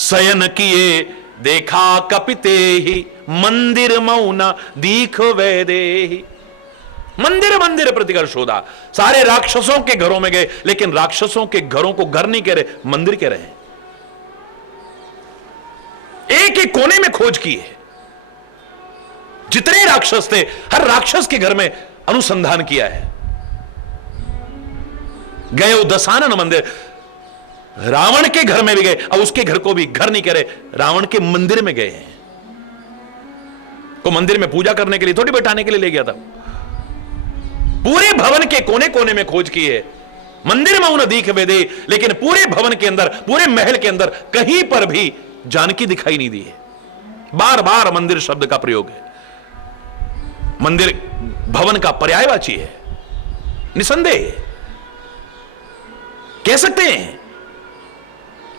शयन किए देखा कपिते ही, मंदिर मौना दीख वैदेही। मंदिर मंदिर प्रतिकर शोधा, सारे राक्षसों के घरों में गए, लेकिन राक्षसों के घरों को घर नहीं कह रहे, मंदिर कह रहे हैं। एक एक कोने में खोज की है, जितने राक्षस थे हर राक्षस के घर में अनुसंधान किया है। गए दशानन मंदिर, रावण के घर में भी गए। अब उसके घर को भी घर नहीं कह रहे, रावण के मंदिर में गए हैं। तो मंदिर में पूजा करने के लिए थोड़ी बैठाने के लिए ले गया था। पूरे भवन के कोने कोने में खोज की है, मंदिर में उन दीख वेदे, लेकिन पूरे भवन के अंदर, पूरे महल के अंदर कहीं पर भी जानकी दिखाई नहीं दी है। बार बार मंदिर शब्द का प्रयोग है। मंदिर भवन का पर्यायवाची है, निसंदेह कह सकते हैं।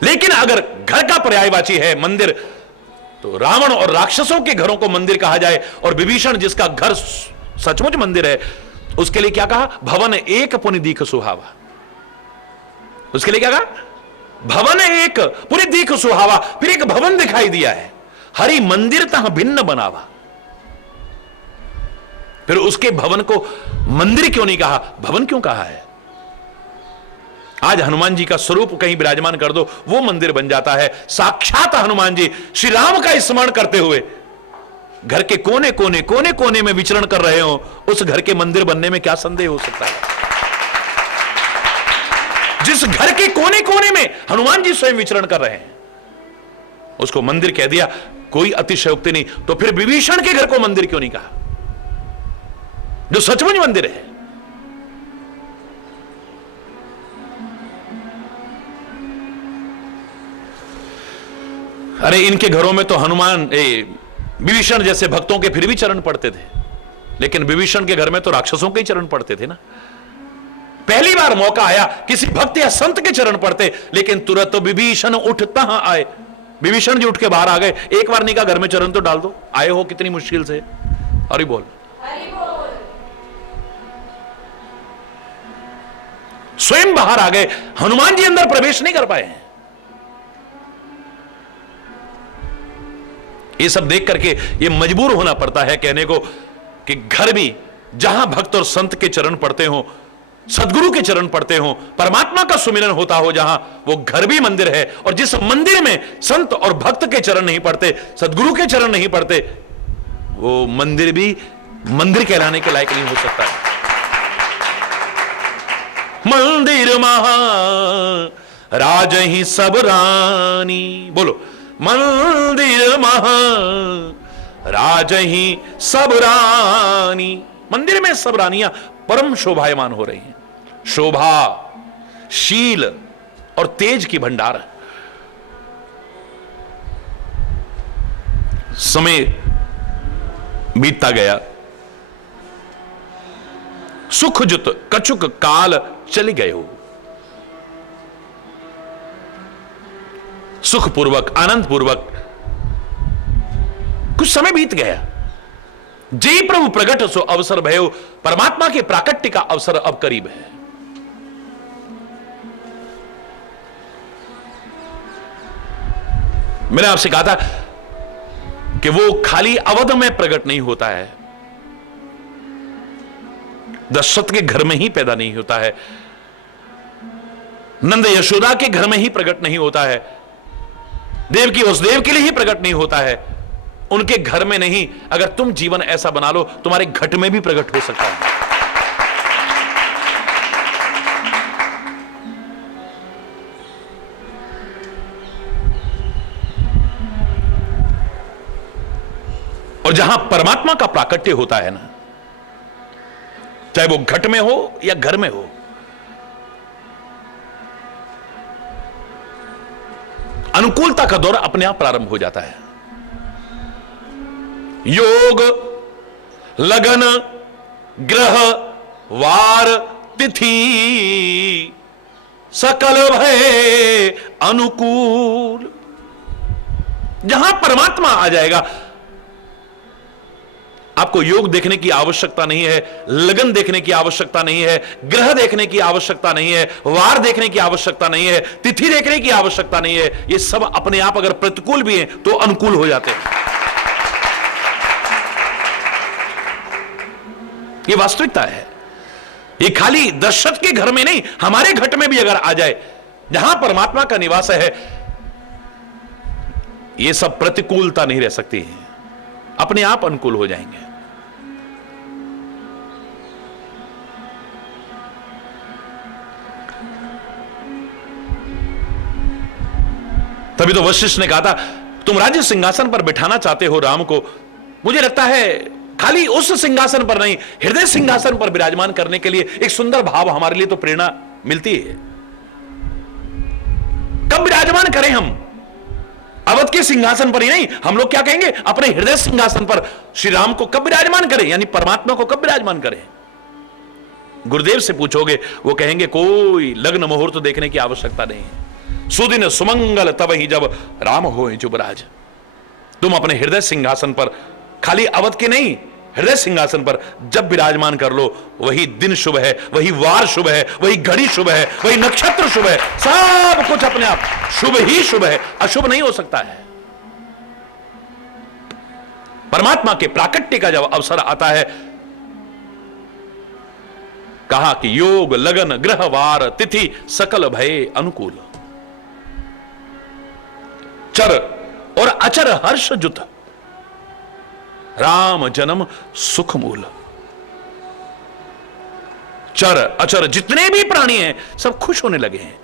लेकिन अगर घर का पर्यायवाची है मंदिर, तो रावण और राक्षसों के घरों को मंदिर कहा जाए, और विभीषण जिसका घर सचमुच मंदिर है, उसके लिए क्या कहा? भवन एक पुनि दीख सुहावा। उसके लिए क्या कहा? भवन एक पूरी दीख सुहावा। फिर एक भवन दिखाई दिया है, हरि मंदिर तह भिन्न बनावा। फिर उसके भवन को मंदिर क्यों नहीं कहा, भवन क्यों कहा है? आज हनुमान जी का स्वरूप कहीं विराजमान कर दो, वो मंदिर बन जाता है। साक्षात हनुमान जी श्री राम का स्मरण करते हुए घर के कोने कोने कोने कोने में विचरण कर रहे हो, उस घर के मंदिर बनने में क्या संदेह हो सकता है? जिस घर के कोने कोने में हनुमान जी स्वयं विचरण कर रहे हैं, उसको मंदिर कह दिया, कोई अतिशयोक्ति नहीं। तो फिर विभीषण के घर को मंदिर क्यों नहीं कहा, जो सचमुच मंदिर है? अरे इनके घरों में तो हनुमान विभीषण जैसे भक्तों के फिर भी चरण पड़ते थे, लेकिन विभीषण के घर में तो राक्षसों के ही चरण पड़ते थे ना। पहली बार मौका आया किसी भक्त या संत के चरण पड़ते, लेकिन तुरंत तो विभीषण उठता आए। विभीषण जी उठ के बाहर आ गए। एक बार नहीं कहा घर में चरण तो डाल दो, आए हो कितनी मुश्किल से। हरि बोल। स्वयं बाहर आ गए, हनुमान जी अंदर प्रवेश नहीं कर पाए हैं। ये सब देख करके ये मजबूर होना पड़ता है कहने को कि घर भी जहां भक्त और संत के चरण पड़ते हो, सदगुरु के चरण पड़ते हो, परमात्मा का सुमिरन होता हो, जहां वो घर भी मंदिर है। और जिस मंदिर में संत और भक्त के चरण नहीं पड़ते, सदगुरु के चरण नहीं पड़ते, वो मंदिर भी मंदिर कहलाने के लायक नहीं हो सकता है। मंदिर महा राजहि सब रानी, बोलो मंदिर महा राजहि सब रानी। मंदिर में सब रानियां परम शोभायमान हो रही हैं। शोभा, शील और तेज की भंडार। समय बीतता गया, सुख जुत कछुक काल चले गए हो। सुखपूर्वक, आनंद पूर्वक कुछ समय बीत गया। जय प्रभु प्रगट सो अवसर भयो। परमात्मा के प्राकट्य का अवसर अब करीब है। मैंने आपसे कहा था कि वो खाली अवध में प्रकट नहीं होता है, दशरथ के घर में ही पैदा नहीं होता है, नंद यशोदा के घर में ही प्रकट नहीं होता है, देवकी वसुदेव के लिए ही प्रकट नहीं होता है, उनके घर में नहीं। अगर तुम जीवन ऐसा बना लो, तुम्हारे घट में भी प्रकट हो सकता है। और जहां परमात्मा का प्राकट्य होता है ना, चाहे वो घट में हो या घर में हो, अनुकूलता का दौर अपने आप प्रारंभ हो जाता है। योग, लगन, ग्रह, वार, तिथि सकल भय अनुकूल। जहां परमात्मा आ जाएगा, आपको योग देखने की आवश्यकता नहीं है, लगन देखने की आवश्यकता नहीं है, ग्रह देखने की आवश्यकता नहीं है, वार देखने की आवश्यकता नहीं है, तिथि देखने की आवश्यकता नहीं है। ये सब अपने आप अगर प्रतिकूल भी हैं तो अनुकूल हो जाते हैं। ये वास्तविकता है। ये खाली दशरथ के घर में नहीं, हमारे घट में भी अगर आ जाए, जहां परमात्मा का निवास है, ये सब प्रतिकूलता नहीं रह सकती है, अपने आप अनुकूल हो जाएंगे। तभी तो वशिष्ठ ने कहा था, तुम राज्य सिंहासन पर बिठाना चाहते हो राम को, मुझे लगता है खाली उस सिंहासन पर नहीं, हृदय सिंहासन पर विराजमान करने के लिए एक सुंदर भाव हमारे लिए तो प्रेरणा मिलती है। कब विराजमान करें हम? अवध के सिंहासन पर ही नहीं, हम लोग क्या कहेंगे, अपने हृदय सिंहासन पर श्री राम को कब विराजमान करें, यानी परमात्मा को कब विराजमान करें? गुरुदेव से पूछोगे, वो कहेंगे कोई लग्न मुहूर्त देखने की आवश्यकता नहीं है, सुदिन सुमंगल तब ही जब राम हो जुबराज। तुम अपने हृदय सिंहासन पर, खाली अवध के नहीं, हृदय सिंहासन पर जब विराजमान कर लो, वही दिन शुभ है, वही वार शुभ है, वही घड़ी शुभ है, वही नक्षत्र शुभ है, सब कुछ अपने आप शुभ ही शुभ है, अशुभ नहीं हो सकता है। परमात्मा के प्राकट्य का जब अवसर आता है, कहा कि योग लगन ग्रह वार तिथि सकल भय अनुकूल, चर और अचर हर्ष जुत, राम जन्म सुख मूल। चर अचर जितने भी प्राणी हैं सब खुश होने लगे हैं।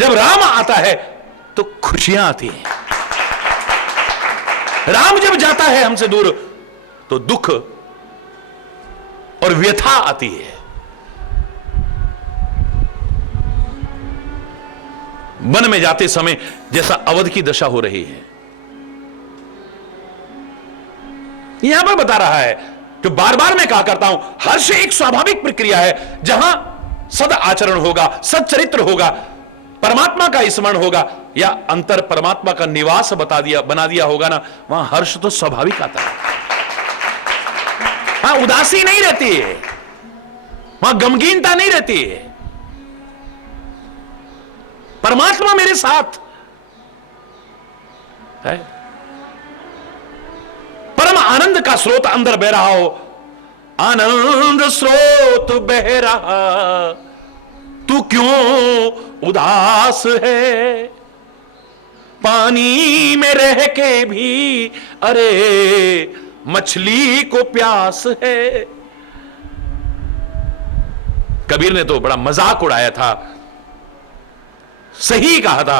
जब राम आता है तो खुशियां आती हैं। राम जब जाता है हमसे दूर तो दुख और व्यथा आती है। वन में जाते समय जैसा अवध की दशा हो रही है, यहां पर बता रहा है, जो बार बार मैं कहा करता हूं, हर्ष एक स्वाभाविक प्रक्रिया है। जहां सद आचरण होगा, सच्चरित्र होगा, परमात्मा का स्मरण होगा, या अंतर परमात्मा का निवास बना दिया होगा ना, वहां हर्ष तो स्वाभाविक आता है। वहां उदासी नहीं रहती है, वहां गमगीनता नहीं रहती है। परमात्मा मेरे साथ है। परम आनंद का स्रोत अंदर बह रहा हो, आनंद स्रोत बह रहा, तू क्यों उदास है, पानी में रह के भी अरे मछली को प्यास है। कबीर ने तो बड़ा मजाक उड़ाया था, सही कहा था,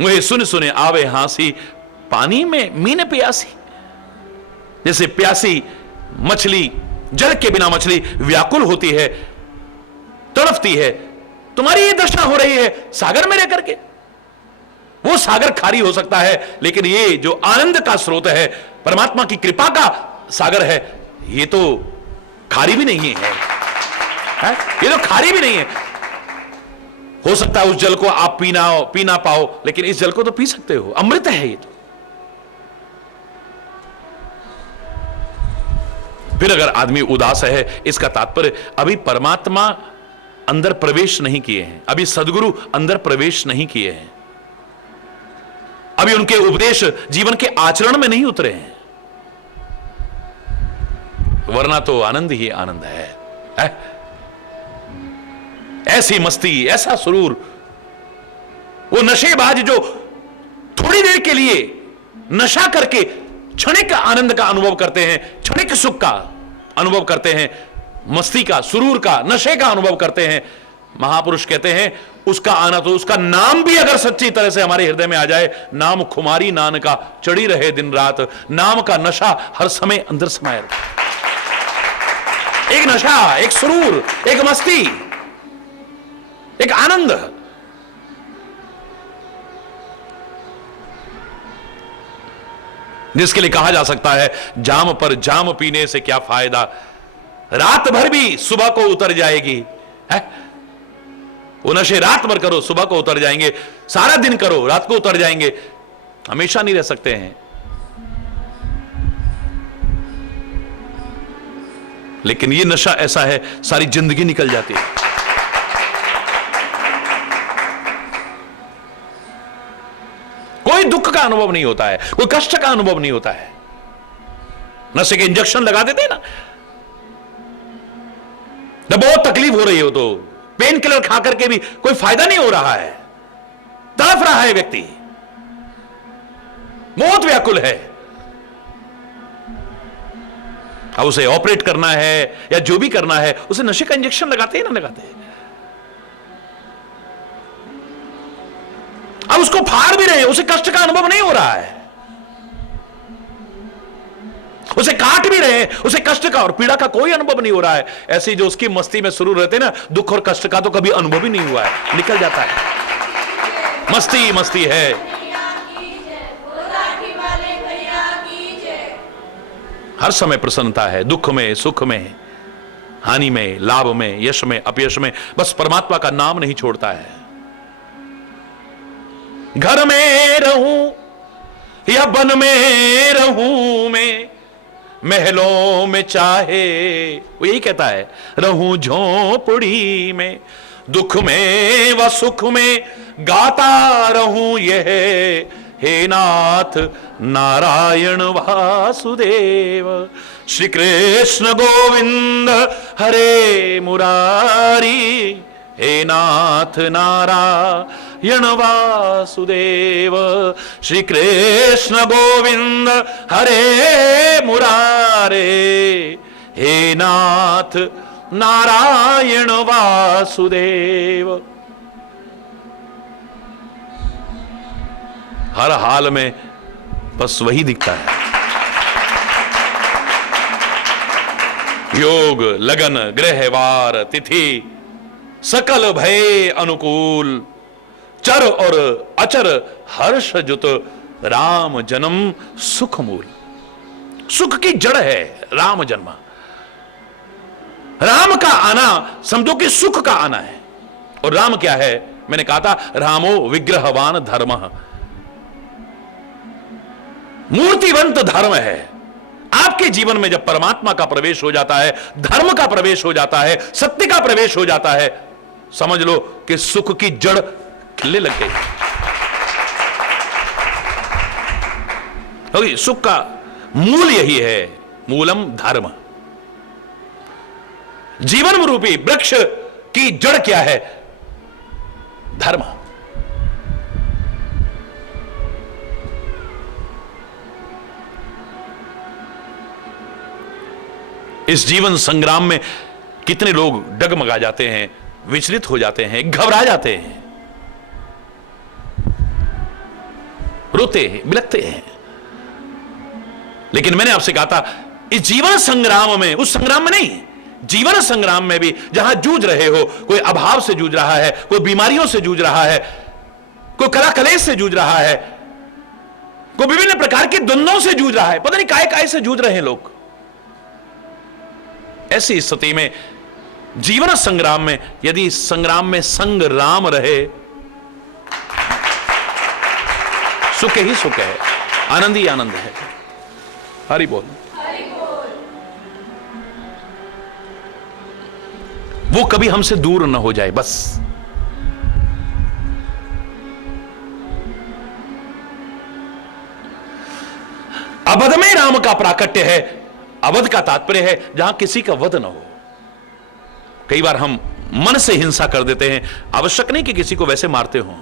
मुझे सुन सुने आवे हांसी, पानी में मीन प्यासी। जैसे प्यासी मछली, जल के बिना मछली व्याकुल होती है, तड़पती है, तुम्हारी ये दशा हो रही है सागर में रह करके। वो सागर खारी हो सकता है, लेकिन ये जो आनंद का स्रोत है, परमात्मा की कृपा का सागर है, ये तो खारी भी नहीं है, ये तो खारी भी नहीं है। हो सकता है उस जल को आप पी ना पाओ, लेकिन इस जल को तो पी सकते हो, अमृत है ये तो। फिर अगर आदमी उदास है, इसका तात्पर्य अभी परमात्मा अंदर प्रवेश नहीं किए हैं, अभी सदगुरु अंदर प्रवेश नहीं किए हैं, अभी उनके उपदेश जीवन के आचरण में नहीं उतरे हैं, वरना तो आनंद ही आनंद है। ऐसी मस्ती, ऐसा सुरूर, वो नशेबाज जो थोड़ी देर के लिए नशा करके क्षणिक आनंद का अनुभव करते हैं, क्षणिक सुख का अनुभव करते हैं, मस्ती का, सुरूर का, नशे का अनुभव करते हैं, महापुरुष कहते हैं उसका आना, तो उसका नाम भी अगर सच्ची तरह से हमारे हृदय में आ जाए, नाम खुमारी नान का चढ़ी रहे दिन रात, नाम का नशा हर समय अंदर समाये रहे। एक नशा, एक सुरूर, एक मस्ती, एक आनंद। जिसके लिए कहा जा सकता है, जाम पर जाम पीने से क्या फायदा, रात भर भी सुबह को उतर जाएगी। है? वो नशे रात भर करो, सुबह को उतर जाएंगे, सारा दिन करो, रात को उतर जाएंगे, हमेशा नहीं रह सकते हैं। लेकिन ये नशा ऐसा है, सारी जिंदगी निकल जाती है। कोई दुख का अनुभव नहीं होता है, कोई कष्ट का अनुभव नहीं होता है। नशे के इंजेक्शन लगा देते हैं ना, जब बहुत तकलीफ हो रही हो तो पेन किलर खा करके भी कोई फायदा नहीं हो रहा है, तड़प रहा है व्यक्ति, बहुत व्याकुल है। अब उसे ऑपरेट करना है या जो भी करना है, उसे नशे का इंजेक्शन लगाते हैं ना लगाते हैं। उसको फाड़ भी रहे हैं, उसे कष्ट का अनुभव नहीं हो रहा है। उसे काट भी रहे हैं, उसे कष्ट का और पीड़ा का कोई अनुभव नहीं हो रहा है। ऐसी जो उसकी मस्ती में शुरू रहते ना, दुख और कष्ट का तो कभी अनुभव ही नहीं हुआ है, निकल जाता है। मस्ती मस्ती है। हर समय प्रसन्नता है, दुख में, सुख में, हानि में, लाभ में, यश में, अपयश में, बस परमात्मा का नाम नहीं छोड़ता है। घर में रहूं या वन में रहूं मैं, महलों में चाहे, वो यही कहता है, रहूं झोंपड़ी में, दुख में व सुख में गाता रहूं यह, हे नाथ नारायण वासुदेव, श्री कृष्ण गोविंद हरे मुरारी, हे नाथ नारायण वासुदेव, श्री कृष्ण गोविंद हरे मुरारे, हे नाथ नारायण वासुदेव। हर हाल में बस वही दिखता है। योग लगन ग्रहवार तिथि सकल भय अनुकूल, चर और अचर हर्ष जुत, राम जन्म सुख मूल। सुख की जड़ है राम जन्म। राम का आना समझो कि सुख का आना है। और राम क्या है? मैंने कहा था रामो विग्रहवान धर्म, मूर्तिवंत धर्म है। आपके जीवन में जब परमात्मा का प्रवेश हो जाता है, धर्म का प्रवेश हो जाता है, सत्य का प्रवेश हो जाता है, समझ लो कि सुख की जड़ खिलने लग गई। क्योंकि सुख का मूल यही है, मूलम धर्म। जीवन रूपी वृक्ष की जड़ क्या है? धर्म। इस जीवन संग्राम में कितने लोग डगमगा जाते हैं, विचलित हो जाते हैं, घबरा जाते हैं, रोते हैं, बिलखते हैं। लेकिन मैंने आपसे कहा था इस जीवन संग्राम में, उस संग्राम में नहीं, जीवन संग्राम में भी जहां जूझ रहे हो, कोई अभाव से जूझ रहा है, कोई बीमारियों से जूझ रहा है, कोई कला कलेश से जूझ रहा है, कोई विभिन्न प्रकार के द्वंद्वों से जूझ रहा है, पता नहीं काय काय से जूझ रहे हैं लोग। ऐसी स्थिति में जीवन संग्राम में यदि संग्राम में संग राम रहे, सुख ही सुख है, आनंद ही आनंद है। हरि बोल। वो कभी हमसे दूर न हो जाए, बस। अवध में राम का प्राकट्य है। अवध का तात्पर्य है जहां किसी का वध न हो। कई बार हम मन से हिंसा कर देते हैं, आवश्यक नहीं कि किसी को वैसे मारते हो।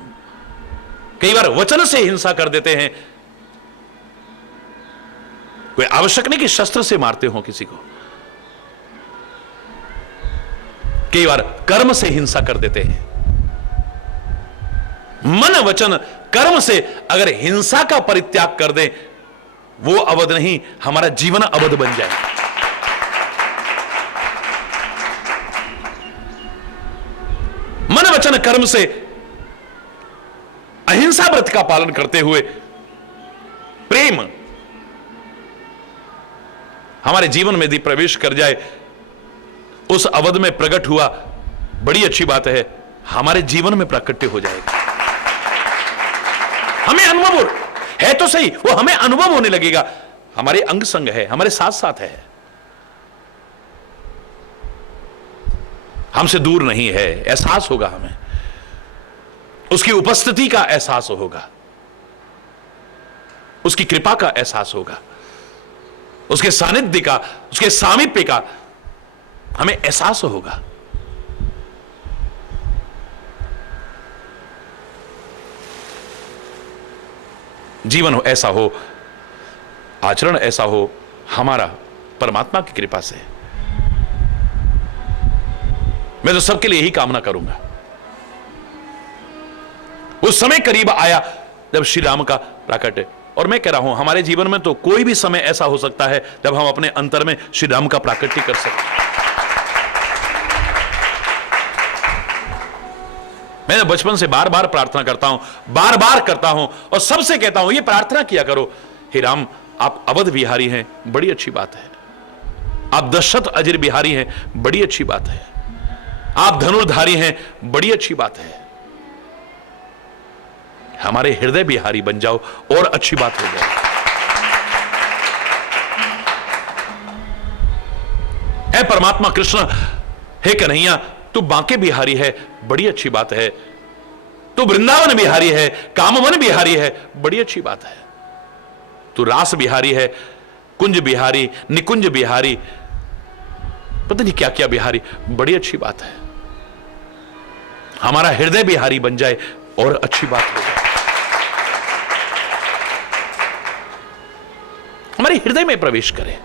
कई बार वचन से हिंसा कर देते हैं, कोई आवश्यक नहीं कि शस्त्र से मारते हो किसी को। कई बार कर्म से हिंसा कर देते हैं। मन वचन कर्म से अगर हिंसा का परित्याग कर दें, वो अवध नहीं, हमारा जीवन अवध बन जाए। मन वचन कर्म से अहिंसा व्रत का पालन करते हुए प्रेम हमारे जीवन में यदि प्रवेश कर जाए, उस अवध में प्रकट हुआ, बड़ी अच्छी बात है, हमारे जीवन में प्राकट्य हो जाएगा। हमें अनुभव है तो सही, वो हमें अनुभव होने लगेगा, हमारे अंग संग है, हमारे साथ साथ है, हमसे दूर नहीं है। एहसास होगा, हमें उसकी उपस्थिति का एहसास होगा, उसकी कृपा का एहसास होगा, उसके सानिध्य का, उसके सामीप्य का हमें एहसास होगा। जीवन ऐसा हो, आचरण ऐसा हो हमारा परमात्मा की कृपा से। मैं तो सबके लिए यही कामना करूंगा। उस समय करीब आया जब श्री राम का प्राकट्य। और मैं कह रहा हूं हमारे जीवन में तो कोई भी समय ऐसा हो सकता है जब हम अपने अंतर में श्री राम का प्राकट्य कर सकते हैं। मैं बचपन से बार बार प्रार्थना करता हूं, बार बार करता हूं और सबसे कहता हूं ये प्रार्थना किया करो, हे राम आप अवध बिहारी हैं, बड़ी अच्छी बात है। आप दशरथ अजर बिहारी हैं, बड़ी अच्छी बात है। आप धनुर्धारी हैं, बड़ी अच्छी बात है। हमारे हृदय बिहारी बन जाओ और अच्छी बात हो जाए। ऐ परमात्मा कृष्ण, हे कन्हैया तू बांके बिहारी है, बड़ी अच्छी बात है। तू वृंदावन बिहारी है, कामवन बिहारी है, बड़ी अच्छी बात है। तू रास बिहारी है, कुंज बिहारी, निकुंज बिहारी, पता नहीं क्या क्या बिहारी, बड़ी अच्छी बात है। हमारा हृदय बिहारी बन जाए और अच्छी बात हो जाए। हमारे हृदय में प्रवेश करे,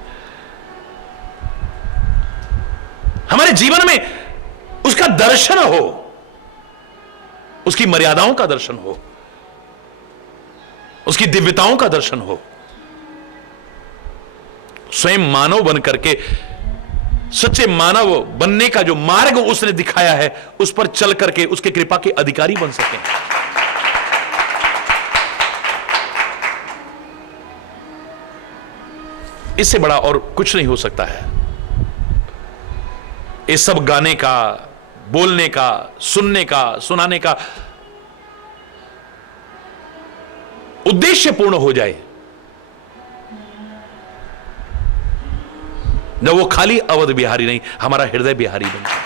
हमारे जीवन में उसका दर्शन हो, उसकी मर्यादाओं का दर्शन हो, उसकी दिव्यताओं का दर्शन हो। स्वयं मानव बन करके सच्चे मानव बनने का जो मार्ग उसने दिखाया है उस पर चल करके उसके कृपा के अधिकारी बन सके। इससे बड़ा और कुछ नहीं हो सकता है। ये सब गाने का, बोलने का, सुनने का, सुनाने का उद्देश्य पूर्ण हो जाए जब वो खाली अवध बिहारी नहीं, हमारा हृदय बिहारी बन जाए।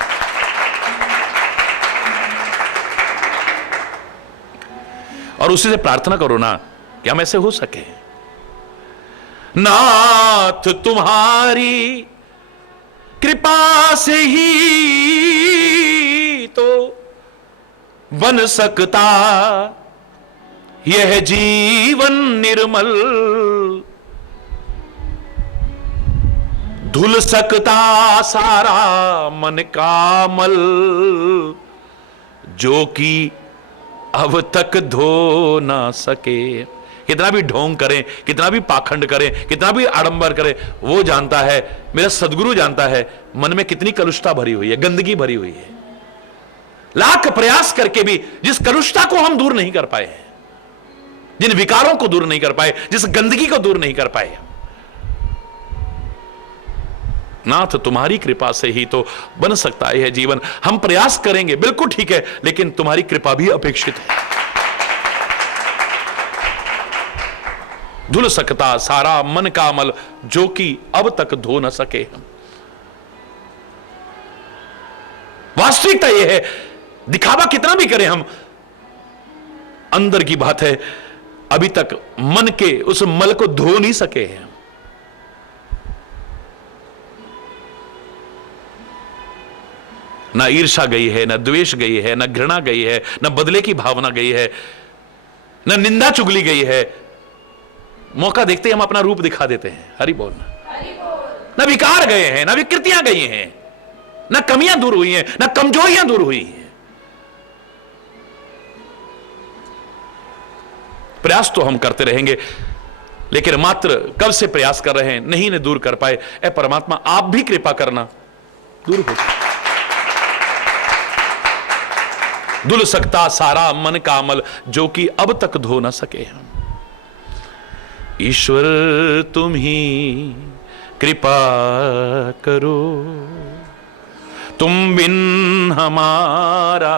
और उसी से प्रार्थना करो ना कि हम ऐसे हो सके। नाथ तुम्हारी कृपा से ही तो बन सकता यह जीवन निर्मल, धुल सकता सारा मन का मल, जो कि अब तक धो ना सके। कितना भी ढोंग करें, कितना भी पाखंड करें, कितना भी आडंबर करें, वो जानता है, मेरा सदगुरु जानता है मन में कितनी कलुषता भरी हुई है, गंदगी भरी हुई है। लाख प्रयास करके भी जिस कलुषता को हम दूर नहीं कर पाए हैं, जिन विकारों को दूर नहीं कर पाए, जिस गंदगी को दूर नहीं कर पाए, नाथ तुम्हारी कृपा से ही तो बन सकता है यह जीवन। हम प्रयास करेंगे बिल्कुल ठीक है, लेकिन तुम्हारी कृपा भी अपेक्षित है। धुल सकता सारा मन का अमल, जो कि अब तक धो न सके हम। वास्तविकता यह है, दिखावा कितना भी करें हम, अंदर की बात है अभी तक मन के उस मल को धो नहीं सके हैं। ना ईर्ष्या गई है, ना द्वेष गई है, ना घृणा गई है, ना बदले की भावना गई है, ना निंदा चुगली गई है। मौका देखते ही हम अपना रूप दिखा देते हैं। हरि बोल। ना विकार गए हैं, ना विकृतियां गई हैं, ना कमियां दूर हुई हैं, ना कमजोरियां दूर हुई हैं। प्रयास तो हम करते रहेंगे, लेकिन मात्र कब से प्रयास कर रहे हैं, नहीं ने दूर कर पाए। ऐ परमात्मा आप भी कृपा करना, दूर हो जाए। धुल सकता सारा मन का अमल, जो कि अब तक धो न सके हम। ईश्वर तुम ही कृपा करो, तुम बिन हमारा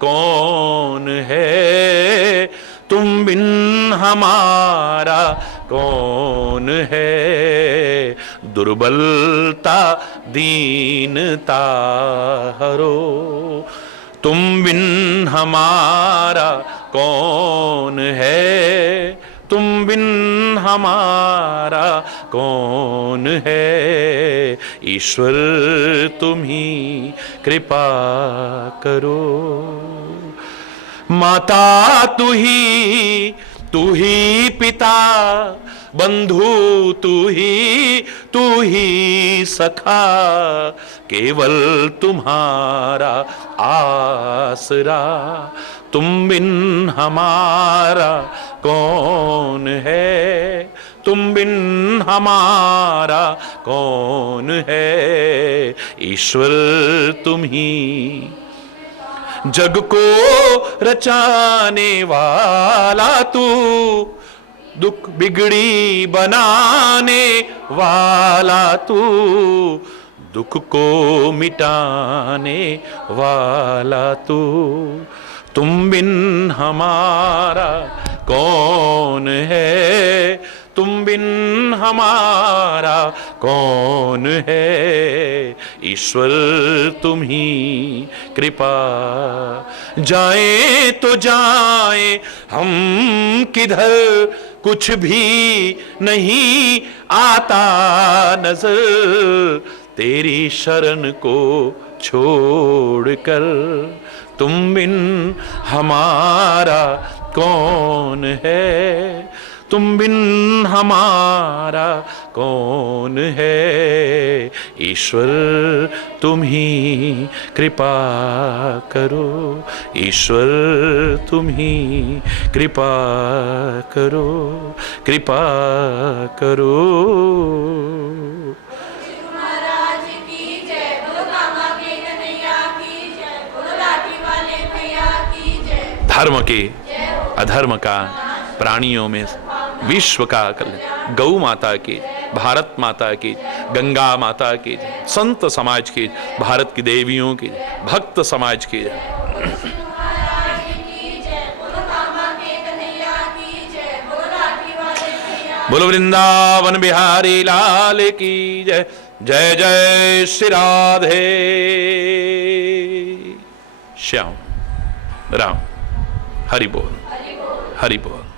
कौन है, तुम बिन हमारा कौन है। दुर्बलता दीनता हरो, तुम बिन हमारा कौन है, तुम बिन हमारा कौन है। ईश्वर तुम ही कृपा करो। माता तू ही पिता, बंधु तू ही सखा, केवल तुम्हारा आसरा, तुम बिन हमारा कौन है, तुम बिन हमारा कौन है, ईश्वर तुम ही जग को रचाने वाला तू, दुख बिगड़ी बनाने वाला तू, दुख को मिटाने वाला तू, तुम बिन हमारा कौन है, तुम बिन हमारा कौन है, ईश्वर तुम ही कृपा। जाए तो जाए हम किधर, कुछ भी नहीं आता नजर, तेरी शरण को छोड़कर, तुम बिन हमारा कौन है, तुम बिन हमारा कौन है, ईश्वर तुम ही कृपा करो, ईश्वर तुम ही कृपा करो, कृपा करो। धर्म के अधर्म का, प्राणियों में विश्व का कल्याण, गौ माता की, भारत माता की, गंगा माता की, संत समाज की, भारत की देवियों की, भक्त समाज की। बोलो वृंदावन बिहारी लाल की जय। जय जय श्री राधे श्याम राम। हरि बोल, हरि बोल।